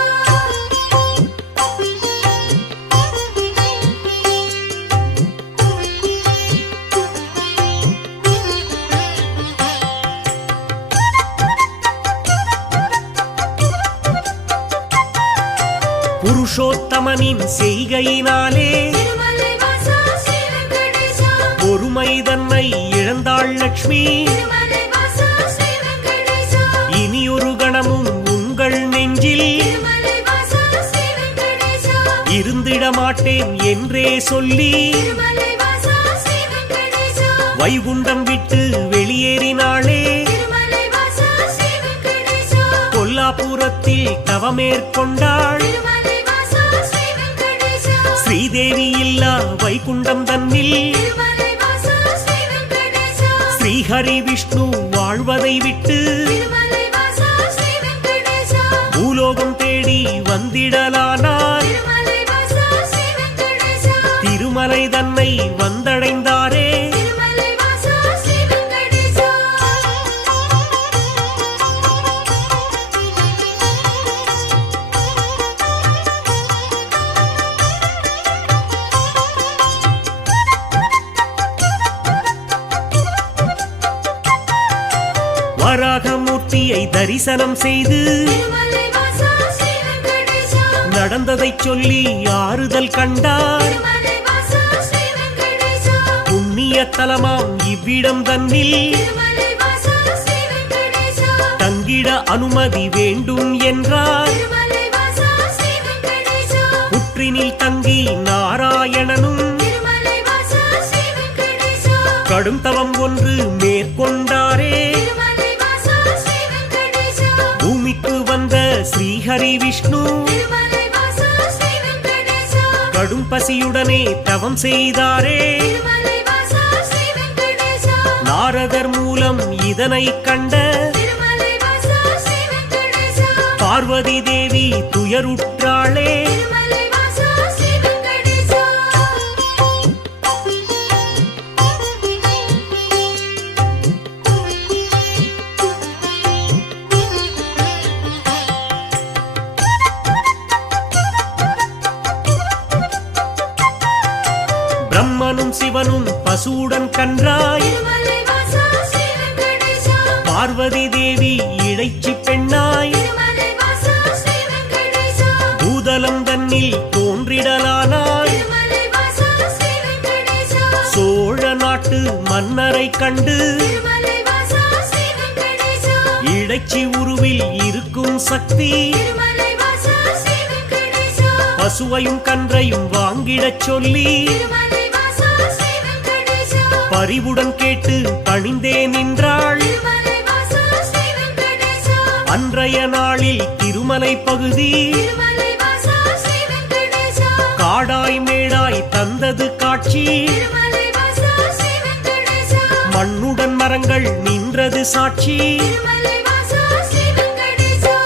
புருஷோத்தமனின் செய்கையினாலே திருமலை வாசா ஸ்ரீ வெங்கடேசா பொறுமை தன்னை இழந்தாள் லக்ஷ்மி திருமலை வாசா ஸ்ரீ வெங்கடேசா இனியொரு கணமும் உங்கள் நெஞ்சில் திருமலை வாசா ஸ்ரீ வெங்கடேசா இருந்திட மாட்டேன் என்றே சொல்லி திருமலை வாசா ஸ்ரீ வெங்கடேசா வைகுண்டம் விட்டு வெளியேறினாளே திருமலை வாசா ஸ்ரீ வெங்கடேசா கொல்லாபுரத்தில் தவமேற்கொண்டாள் திருமலை வாசா ஸ்ரீ வெங்கடேசா ஸ்ரீதேவி இல்லா வைகுண்டம் தன்னில் திருமலை வாசா ஸ்ரீ வெங்கடேசா ஸ்ரீஹரி விஷ்ணு வாழ்வதை விட்டு திருமலை வாசா ஸ்ரீ வெங்கடேசா பூலோகம் தேடி வந்திடலானார் திருமலை வாசா ஸ்ரீ வெங்கடேசா திருமலை தன்னை வந்தடைந்தாரே திருமலை வாசா ஸ்ரீ வெங்கடேசா வராகமூர்த்தியை தரிசனம் செய்து திருமலை வாசா ஸ்ரீ வெங்கடேசா நடந்ததைச் சொல்லி ஆறுதல் கண்டார் திருமலை வாசா ஸ்ரீ வெங்கடேசா புண்ணிய தலமாம் இவ்விடம் தன்னில் திருமலை வாசா ஸ்ரீ வெங்கடேசா தங்கிட அனுமதி வேண்டும் என்றார் திருமலை வாசா ஸ்ரீ வெங்கடேசா புற்றினில் தங்கி நாராயணனும் திருமலை வாசா ஸ்ரீ வெங்கடேசா கடும் தவம் ஒன்று மேற்கொண்டாரே திருமலை வாசா ஸ்ரீ வெங்கடேசா பூமிக்கு வந்த ஸ்ரீஹரி விஷ்ணு திருமலை வாசா ஸ்ரீ வெங்கடேசா கடும் பசியுடனே தவம் செய்தாரே திருமலை வாசா ஸ்ரீ வெங்கடேசா நாரதர் மூலம் இதனை கண்ட திருமலை வாசா ஸ்ரீ வெங்கடேசா பார்வதி தேவி துயருற்றாளே திருமலை வாசா ஸ்ரீ வெங்கடேசா பிரம்மனும் சிவனும் பசுவுடன் கன்றாய் திருமலை வாசா ஸ்ரீ வெங்கடேசா பார்வதி தேவி இடைச்சி பெண்ணாய் திருமலை வாசா ஸ்ரீ வெங்கடேசா பூதலம் தன்னில் தோன்றிடலானாய் திருமலை வாசா ஸ்ரீ வெங்கடேசா சோழ நாட்டு மன்னரை கண்டு திருமலை வாசா ஸ்ரீ வெங்கடேசா இடைச்சி உருவில் இருக்கும் சக்தி திருமலை வாசா ஸ்ரீ வெங்கடேசா பசுவையும் கன்றையும் வாங்கிடச் சொல்லி திருமலை வாசா ஸ்ரீ வெங்கடேசா பரிவுடன் கேட்டு பணிந்தே நின்றாள் திருமலை வாசா ஸ்ரீ வெங்கடேசா அன்றைய நாளில் திருமலை பகுதி திருமலை வாசா ஸ்ரீ வெங்கடேசா காடாய் மேடாய் தந்தது காட்சி திருமலை வாசா ஸ்ரீ வெங்கடேசா மண்ணுடன் மரங்கள் நின்றது சாட்சி திருமலை வாசா ஸ்ரீ வெங்கடேசா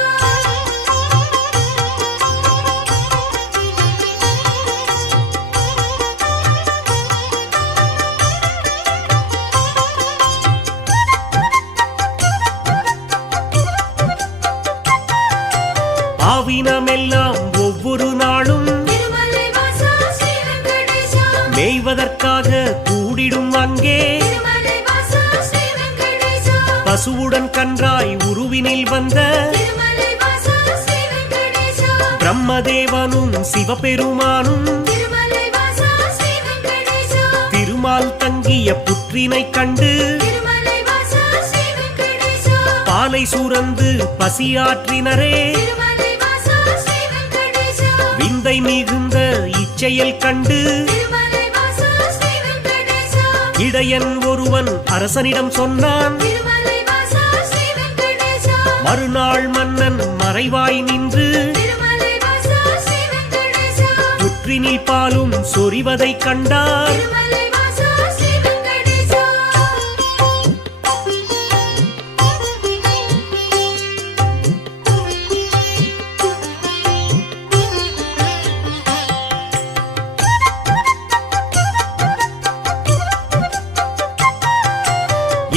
ஆவினமெல்லாம் ஒவ்வொரு நாளும் திருமலை வாசா ஸ்ரீ வெங்கடேசா மேய்வதற்காக கூடிடும் அங்கே திருமலை வாசா ஸ்ரீ வெங்கடேசா பசுவுடன் கன்றாய் உருவினில் வந்த திருமலை வாசா ஸ்ரீ வெங்கடேசா பிரம்மதேவனும் சிவபெருமானும் திருமலை வாசா ஸ்ரீ வெங்கடேசா திருமால் தங்கிய புற்றினை கண்டு திருமலை வாசா ஸ்ரீ வெங்கடேசா பாலை சுரந்து பசியாற்றினரே திருமலை வாசா ஸ்ரீ வெங்கடேசா விந்தை மிகுந்த இச்செயல் கண்டு திருமலை வாசா ஸ்ரீ வெங்கடேசா இடையன் ஒருவன் அரசனிடம் சொன்னான் திருமலை வாசா ஸ்ரீ வெங்கடேசா மறுநாள் மன்னன் மறைவாய் நின்று திருமலை வாசா ஸ்ரீ வெங்கடேசா புற்றினில் பாலும் சொரிவதைக் கண்டார் திருமலை வாசா ஸ்ரீ வெங்கடேசா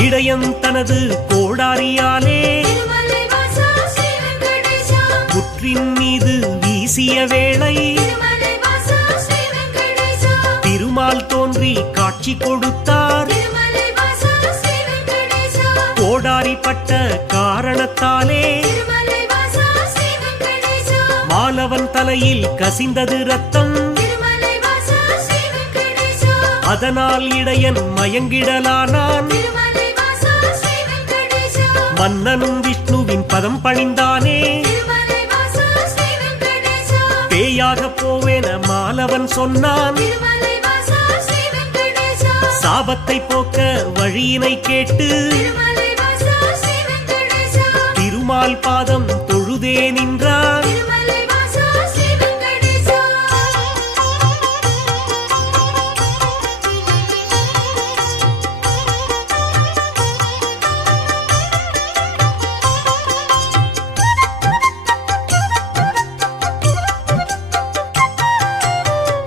இடையன் தனது கோடாரியாலே திருமலை வாசா ஸ்ரீ வெங்கடேசா புற்றின் மீது வீசிய வேளை திருமலை வாசா ஸ்ரீ வெங்கடேசா திருமால் தோன்றி காட்சி கொடுத்தார். திருமலை வாசா ஸ்ரீ வெங்கடேசா கோடாரி பட்ட காரணத்தாலே திருமலை வாசா ஸ்ரீ வெங்கடேசா மாலவன் தலையில் கசிந்தது ரத்தம். திருமலை வாசா ஸ்ரீ வெங்கடேசா அதனால் இடையன் மயங்கிடலானான். திருமலை வாசா ஸ்ரீ வெங்கடேசா மன்னனும் விஷ்ணுவின் பதம் பணிந்தானே. திருமலை வாசா ஸ்ரீ வெங்கடேசா பேயாக போவேன மாலவன் சொன்னான். திருமலை வாசா ஸ்ரீ வெங்கடேசா சாபத்தை போக்க வழியினை கேட்டு திருமலை வாசா ஸ்ரீ வெங்கடேசா திருமால் பாதம் தொழுதே நின்றான். திருமலை வாசா ஸ்ரீ வெங்கடேசா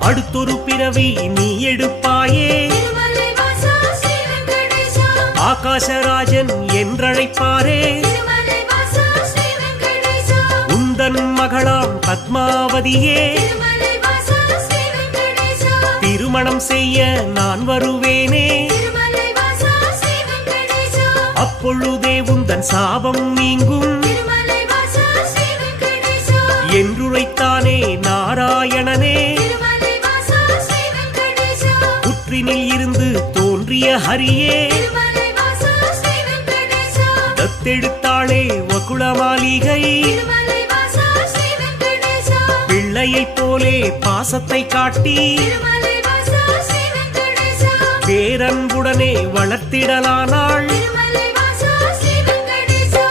அடுத்தொரு பிறவி நீ எடுப்பாயே. திருமலை வாசா ஸ்ரீ வெங்கடேசா ஆகாசராஜன் என்றழைப்பாரே. திருமலை வாசா ஸ்ரீ வெங்கடேசா உந்தன் மகளாம் பத்மாவதியே திருமலை வாசா ஸ்ரீ வெங்கடேசா திருமணம் செய்ய நான் வருவேனே. திருமலை வாசா ஸ்ரீ வெங்கடேசா அப்பொழுதே உந்தன் சாபம் நீங்கும் திருமலை வாசா ஸ்ரீ வெங்கடேசா என்றுரைத்தானே நாராயணனே. திருமலை வாசா ஸ்ரீ வெங்கடேசா புற்றினில் இருந்து தோன்றிய ஹரியே திருமலை வாசா ஸ்ரீ வெங்கடேசா தத்தெடுத்தாளே வகுளமாளிகை. திருமலை வாசா ஸ்ரீ வெங்கடேசா பிள்ளையைப் போலே பாசத்தை காட்டி திருமலை வாசா ஸ்ரீ வெங்கடேசா பேரன்புடனே வளர்த்திடலானாள். திருமலை வாசா ஸ்ரீ வெங்கடேசா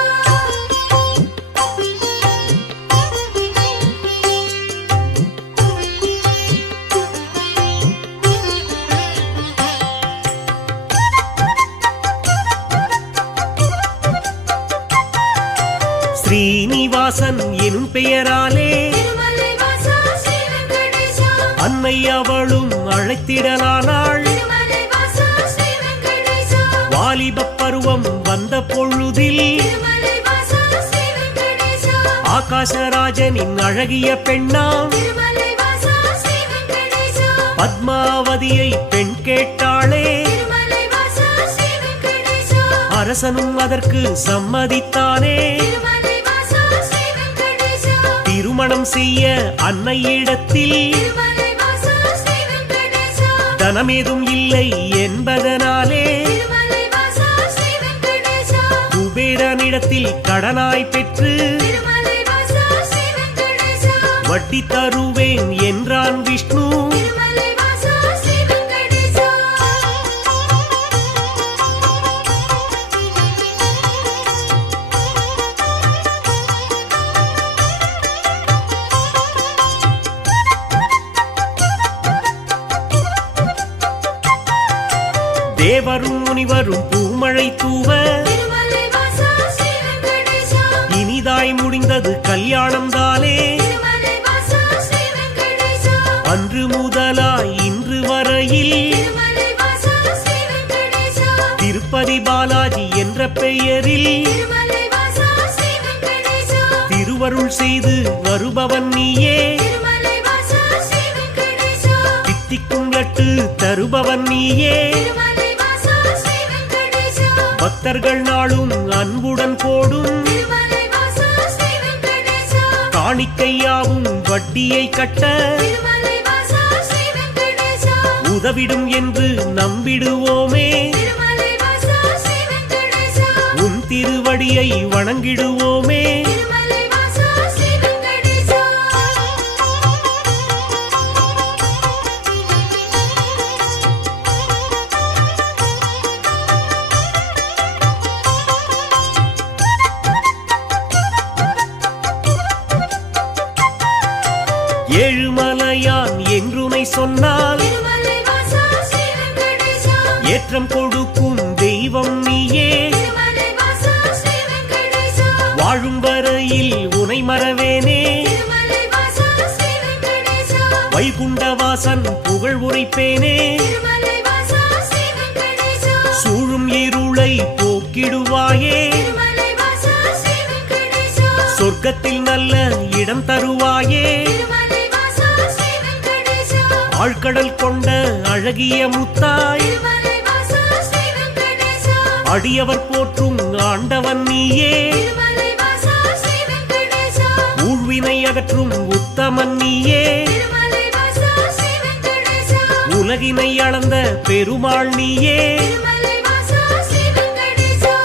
ஸ்ரீனிவாசன் எனும் பெயராலே திருமலை வாசா ஸ்ரீ வெங்கடேசா அன்னை அவளும் அழைத்திடலானாள். திருமலை வாசா ஸ்ரீ வெங்கடேசா வாலிபப் பருவம் வந்த பொழுதில் திருமலை வாசா ஸ்ரீ வெங்கடேசா ஆகாசராஜனின் அழகிய பெண்ணாம் திருமலை வாசா ஸ்ரீ வெங்கடேசா பத்மாவதியை பெண் கேட்டாளே. திருமலை வாசா ஸ்ரீ வெங்கடேசா அரசனும் அதற்கு சம்மதித்தானே. திருமலை வாசா ஸ்ரீ வெங்கடேசா திருமணம் செய்ய அன்னையிடத்தில் திருமலை வாசா ஸ்ரீ வெங்கடேசா தனமேதும் இல்லை என்பதனாலே திருமலை வாசா ஸ்ரீ வெங்கடேசா குபேரனிடத்தில் கடனாய் பெற்று திருமலை வாசா ஸ்ரீ வெங்கடேசா வட்டி தருவேன் என்றான் விஷ்ணு. திருமலை வாசா ஸ்ரீ வெங்கடேசா தேவரும் முனிவரும் பூமழை தூவ திருமலை வாசா ஸ்ரீ வெங்கடேசா இனிதாய் முடிந்தது கல்யாணம் தானே. திருமலை வாசா ஸ்ரீ வெங்கடேசா அன்று முதலாய் இன்று வரையில் திருமலை வாசா ஸ்ரீ வெங்கடேசா திருப்பதி பாலாஜி என்ற பெயரில் திருமலை வாசா ஸ்ரீ வெங்கடேசா திருவருள் செய்து வருபவன் நீயே. திருமலை வாசா ஸ்ரீ வெங்கடேசா தித்திக்கும் லட்டு தருபவன் நீயே. திருமலை வாசா ஸ்ரீ வெங்கடேசா பக்தர்கள் நாளும் அன்புடன் போடும் திருமலை வாசா ஸ்ரீ வெங்கடேசா காணிக்கையாவும் வட்டியை கட்ட திருமலை வாசா ஸ்ரீ வெங்கடேசா உதவிடும் என்று நம்பிடுவோமே. திருமலை வாசா ஸ்ரீ வெங்கடேசா உன் திருவடியை வணங்கிடுவோமே. திருமலை வாசா ஸ்ரீ வெங்கடேசா ஏழுமலையான் என்றுனை சொன்னால் திருமலை வாசா ஸ்ரீ வெங்கடேசா ஏற்றம் கொடுக்கும் தெய்வம் நீயே. திருமலை வாசா ஸ்ரீ வெங்கடேசா வாழும் வரையில் உனை மறவேனே. திருமலை வாசா ஸ்ரீ வெங்கடேசா வைகுண்டவாசன் புகழ் உரைப்பேனே. திருமலை வாசா ஸ்ரீ வெங்கடேசா சூழும் இருளை கொடுத்திடுவாயே. திருமலை வாசா ஸ்ரீ வெங்கடேசா சொர்க்கத்தில் நல்ல இடம் தருவாயே. திருமலை வாசா ஸ்ரீ வெங்கடேசா ஆழ்கடல் கொண்ட அழகிய முத்தாய், திருமலை வாசா ஸ்ரீ வெங்கடேசா அடியவர் போற்றும் ஆண்டவன் நீயே. திருமலை வாசா ஸ்ரீ வெங்கடேசா ஊழ்வினை அகற்றும் உத்தமன் நீயே. திருமலை வாசா ஸ்ரீ வெங்கடேசா உலகினை அளந்த பெருமாள் நீயே. திருமலை வாசா ஸ்ரீ வெங்கடேசா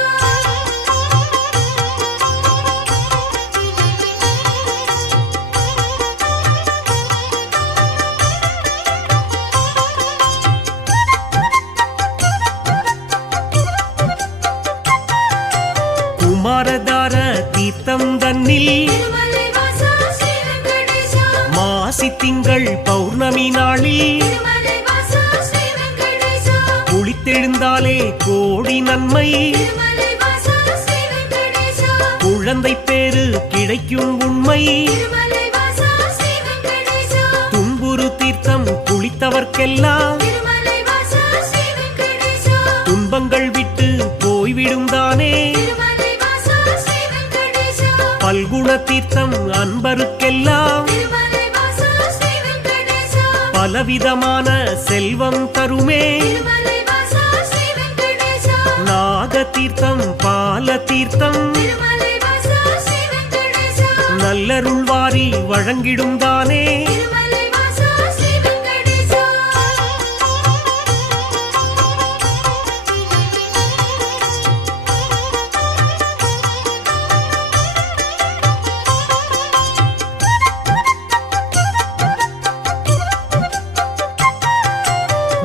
குமாரதார தீர்த்தம் தன்னில் திருமலை வாசா ஸ்ரீ வெங்கடேசா மாசி திங்கள் பௌர்ணமி நாளில் திருமலை வாசா ஸ்ரீ வெங்கடேசா குளித்தெழுந்தாலே கோடி நன்மை. திருமலை வாசா ஸ்ரீ வெங்கடேசா குழந்தை பேரு கிடைக்கும் உண்மை. திருமலை வாசா ஸ்ரீ வெங்கடேசா துன்புறு தீர்த்தம் குளித்தவர்க்கெல்லாம் திருமலை வாசா ஸ்ரீ வெங்கடேசா துன்பங்கள் விட்டு போய்விடும் தானே. திருமலை வாசா ஸ்ரீ வெங்கடேசா பல்குண தீர்த்தம் அன்பருக்கெல்லாம் திருமலை வாசா ஸ்ரீ வெங்கடேசா பலவிதமான செல்வம் தருமே. திருமலை வாசா ஸ்ரீ வெங்கடேசா நாக தீர்த்தம் பால தீர்த்தம் திருமலை வாசா ஸ்ரீ வெங்கடேசா நல்லருள் வாரி வழங்கிடும் தானே. திருமலை வாசா ஸ்ரீ வெங்கடேசா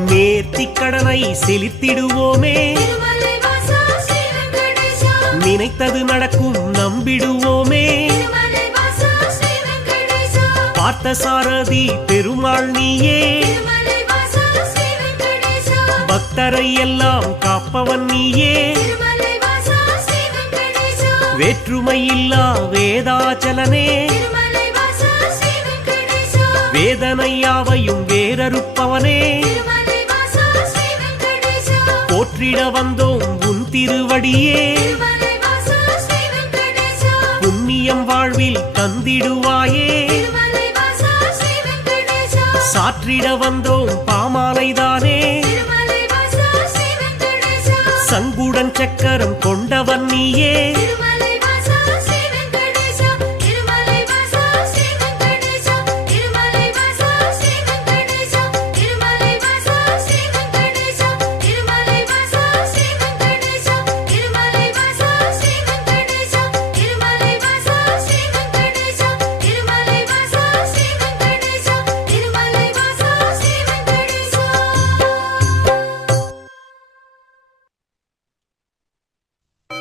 நேர்த்திக் கடனை செலுத்திடுவோமே. திருமலை வாசா ஸ்ரீ வெங்கடேசா நினைத்தது நடக்கும் நம்பிடுவோமே. திருமலை வாசா ஸ்ரீ வெங்கடேசா பார்த்த சாரதி பெருமாள் நீயே. திருமலை வாசா ஸ்ரீ வெங்கடேசா பக்தரை எல்லாம் காப்பவன் நீயே. திருமலை வாசா ஸ்ரீ வெங்கடேசா வேற்றுமை இல்லா வேதாச்சலனே. திருமலை வாசா ஸ்ரீ வெங்கடேசா வேதனையாவையும் வேறறுப்பவனே. திருமலை வாசா ஸ்ரீ வெங்கடேசா போற்றிட வந்தோம் உன் திருவடியே. திருமலை வாசா ஸ்ரீ வெங்கடேசா புண்ணியம் வாழ்வில் தந்திடுவாயே. திருமலை வாசா ஸ்ரீ வெங்கடேசா சாற்றிட வந்தோம் பாமாலைதானே. திருமலை வாசா ஸ்ரீ வெங்கடேசா சங்குடன் சக்கரம் கொண்டவன் நீயே. திருமலை வாசா ஸ்ரீ வெங்கடேசா திருமலை வாசா ஸ்ரீ வெங்கடேசா திருமலை வாசா ஸ்ரீ வெங்கடேசா திருமலை வாசா ஸ்ரீ வெங்கடேசா திருமலை வாசா ஸ்ரீ வெங்கடேசா திருமலை வாசா ஸ்ரீ வெங்கடேசா திருமலை வாசா ஸ்ரீ வெங்கடேசா திருமலை வாசா ஸ்ரீ வெங்கடேசா திருமலை வாசா ஸ்ரீ வெங்கடேசா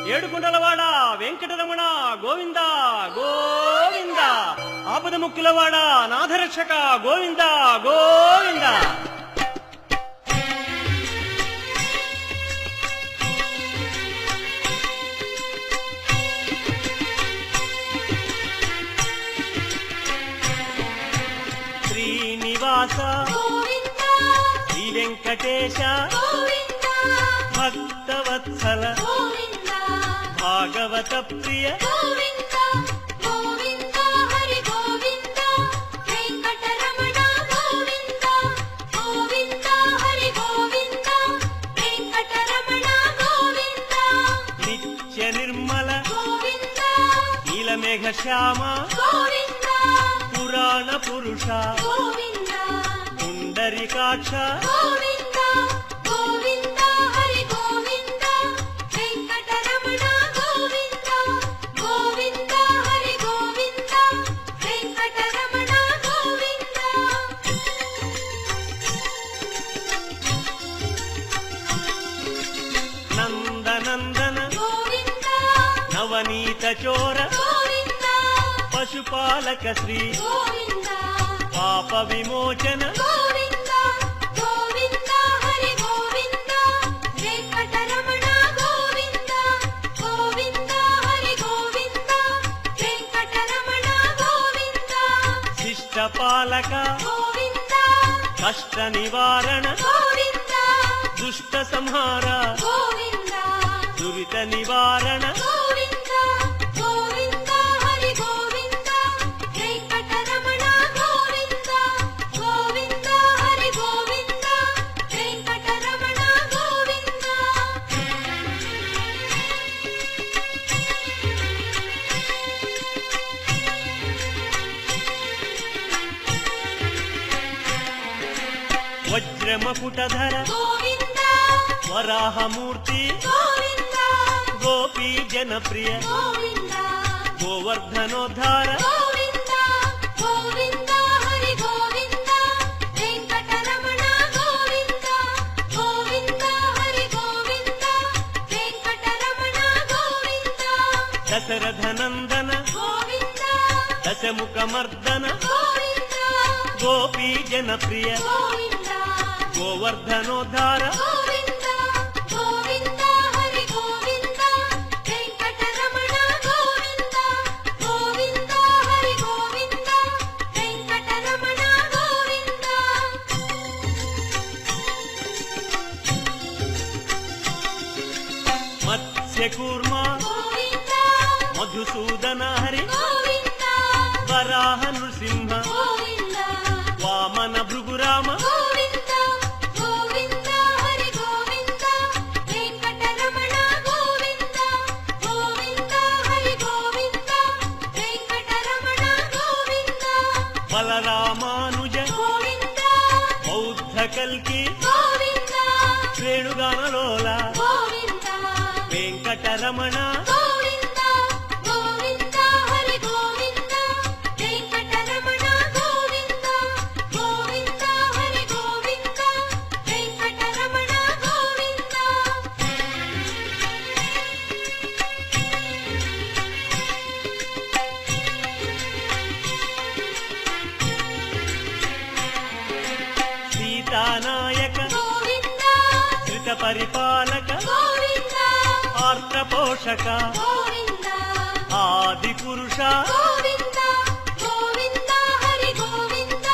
ఏడుకొండలవాడ వెంకటరమణ గోవింద గోవింద ఆపద ముక్కులవాడ నాథరక్షక గోవింద గోవింద. శ్రీనివాస గోవిందా శ్రీ వెంకటేశ గోవిందా భక్తవత్సల గోవిందా భాగవత ప్రియ గోవిందా గోవిందా హరి గోవిందా వెంకటరమణ గోవిందా గోవిందా హరి గోవిందా వెంకటరమణ గోవిందా నిత్య నిర్మల గోవిందా నీలమేఘ శ్యామ గోవిందా పురాణ పురుష గోవిందా పుండరీకాక్ష గోవిందా గోవిందా హరి గోవిందా వెంకటరమణ గోవిందా గోవిందా హరి గోవిందా వెంకటరమణ గోవిందా నందనందన గోవిందా నవనీత చోర గోవిందా పశుపాలక శ్రీ గోవిందా పాప విమోచన గోవిందా గోవిందా హరి గోవిందా వెంకటరమణ గోవిందా గోవిందా హరి గోవిందా వెంకటరమణ గోవిందా శిష్ట పాలక గోవిందా కష్ట నివారణ గోవిందా దుష్ట సంహార గోవిందా దురిత నివారణ గోవింద గోవింద హరి గోవింద వెంకటరమణ గోవింద గోవింద హరి గోవింద వెంకటరమణ గోవింద వజ్రమకుటధర గోవింద వరాహమూర్తి గోవింద గోపీ జనప్రియ గోవింద గోవర్ధనోద్ధార గోవింద గోవింద హరి గోవింద వెంకటరమణ గోవింద గోవింద హరి గోవింద వెంకటరమణ గోవింద దశరథనందన గోవింద దశముఖమర్దన గోవింద గోపీ జనప్రియ గోవింద గోవర్ధనోద్ధార గోవింద గోవింద హరి గోవింద వెంకటరమణ గోవింద గోవింద హరి గోవింద వెంకటరమణ గోవింద మత్స్యకూర్మ గోవింద మధుసూదన హరి గోవింద వరాహ నృసింహ గోవింద వామన భృగురామ గోవింద గోవింద హరి గోవింద వెంకటరమణ గోవింద గోవింద హరి గోవింద వెంకటరమణ గోవింద బలరామానుజ గోవింద బౌద్ధ కల్కి గోవింద వేణుగానలోల గోవింద వెంకటరమణ గోవింద గోవింద హరి గోవింద వెంకటరమణ గోవింద గోవింద హరి గోవింద వెంకటరమణ గోవింద సీతానాయక గోవింద ధృత పరిపాలక గోవింద ఆర్ద్రపోషక గోవింద ఆది పురుష గోవింద గోవింద హరి గోవింద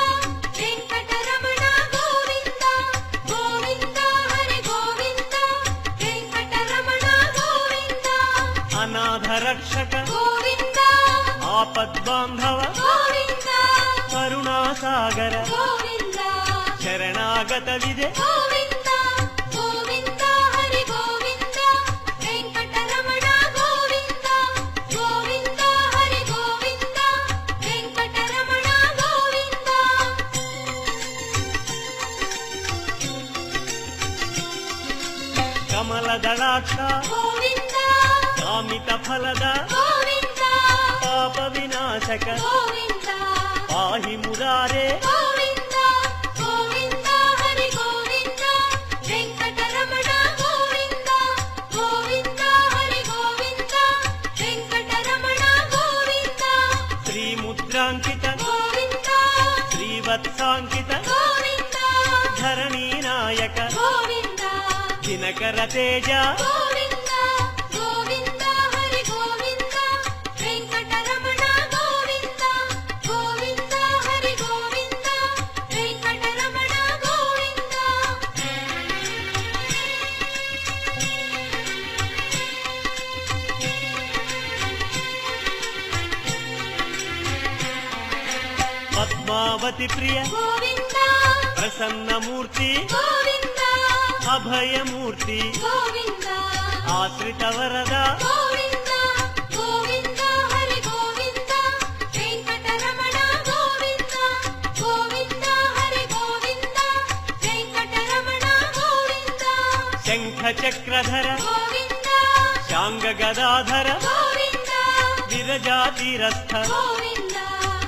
వెంకటరమణ గోవింద గోవింద హరి గోవింద వెంకటరమణ గోవింద అనాథ రక్షక గోవింద ఆపద్బాంధవ గోవింద కరుణాసాగర గోవింద శరణాగత విదే గోవింద గోవింద హరి గోవింద వెంకటరమణ గోవింద గోవింద హరి గోవింద వెంకటరమణ గోవింద కమలదళాక్ష గోవింద కామిత ఫలద గోవింద పాప వినాశక గోవింద పాహి మురారే గోవింద గోవింద హరి గోవింద వెంకటరమణ గోవింద గోవింద హరి గోవింద వెంకటరమణ గోవింద శ్రీముద్రాంకిత గోవింద శ్రీవత్సాంకిత గోవింద ధరణీ నాయక గోవింద దినకర తేజ గోవింద గోవింద హరి గోవింద వెంకటరమణ గోవింద గోవింద హరి గోవింద వెంకటరమణ గోవింద పద్మావతి ప్రియ గోవింద ప్రసన్నమూర్తి గోవింద అభయమూర్తి గోవింద ఆశ్రిత వరద గోవింద గోవింద హరి గోవింద వెంకటరమణ గోవింద గోవింద హరి గోవింద వెంకటరమణ గోవింద శంఖ చక్రధర గోవింద శాంగ గదాధర గోవింద విరజాతిరస్థ గోవింద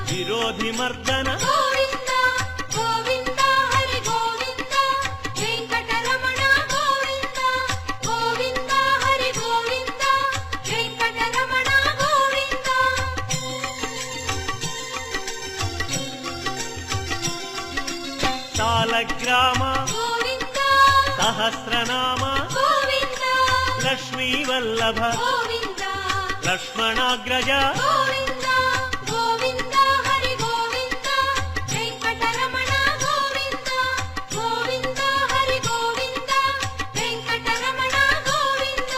విరోధి మర్దన గోవింద గోవింద హరి గోవింద వెంకటరమణ గోవింద గోవింద హరి గోవింద వెంకటరమణ గోవింద సాలగ్రామ గోవింద సహస్రనామ గోవింద లక్ష్మీ వల్లభ గోవింద లక్ష్మణాగ్రజ గోవింద గోవింద హరి గోవింద వెంకటరమణ గోవింద గోవింద హరి గోవింద వెంకటరమణ గోవింద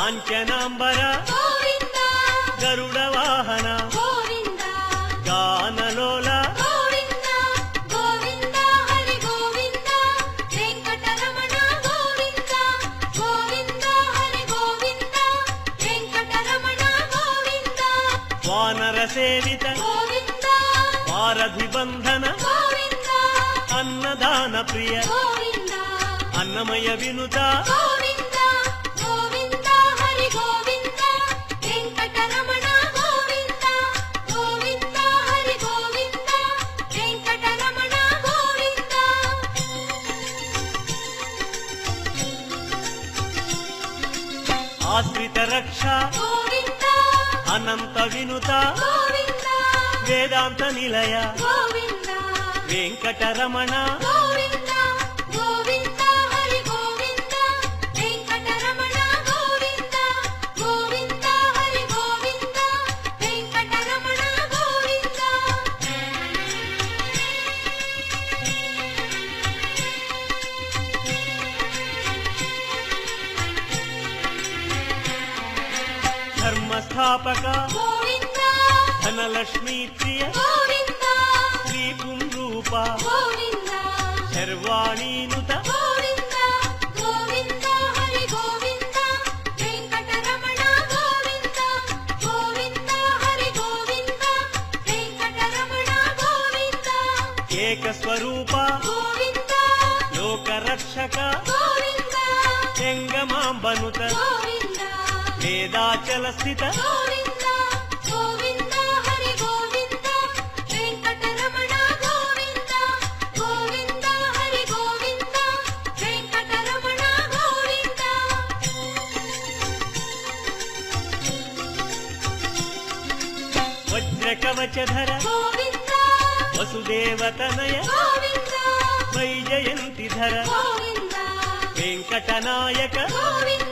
కాంచనాంబర గోవింద గరుడ వాహన గోవింద గానలోల గోవింద గోవింద హరి గోవింద వెంకటరమణ గోవింద గోవింద హరి గోవింద వెంకటరమణ గోవింద వానర సేవిత గోవింద వారధి బంధన గోవింద అన్నదాన ప్రియ గోవింద అన్నమయ వినుత గోవింద గోవింద హరి గోవింద వెంకటరమణ గోవింద గోవింద హరి గోవింద వెంకటరమణ గోవింద ఆశ్రిత రక్ష గోవింద అనంత వినుత గోవింద వేదాంత నిలయ గోవింద వెంకటరమణ గోవింద గోవింద హరి గోవింద వెంకటరమణ గోవింద గోవింద హరి గోవింద వెంకటరమణ గోవింద ధర్మస్థాపక గోవింద ధనలక్ష్మీ ప్రియ గోవింద శ్రీ పుంరూప గోవింద శర్వాణీనుత గోవింద గోవింద హరి గోవింద వెంకటరమణ గోవింద గోవింద హరి గోవింద వెంకటరమణ గోవింద ఏకస్వరూప గోవింద లోకరక్షక గోవింద చెంగమాంబనుత గోవింద వేదాచల స్థిత గోవింద గోవింద హరి గోవింద వెంకటరమణ గోవింద గోవింద హరి గోవింద వెంకటరమణ గోవింద వజ్రకవచధర గోవింద వసుదేవతనయ గోవింద వైజయంతిధర గోవింద వెంకటనాయక గోవింద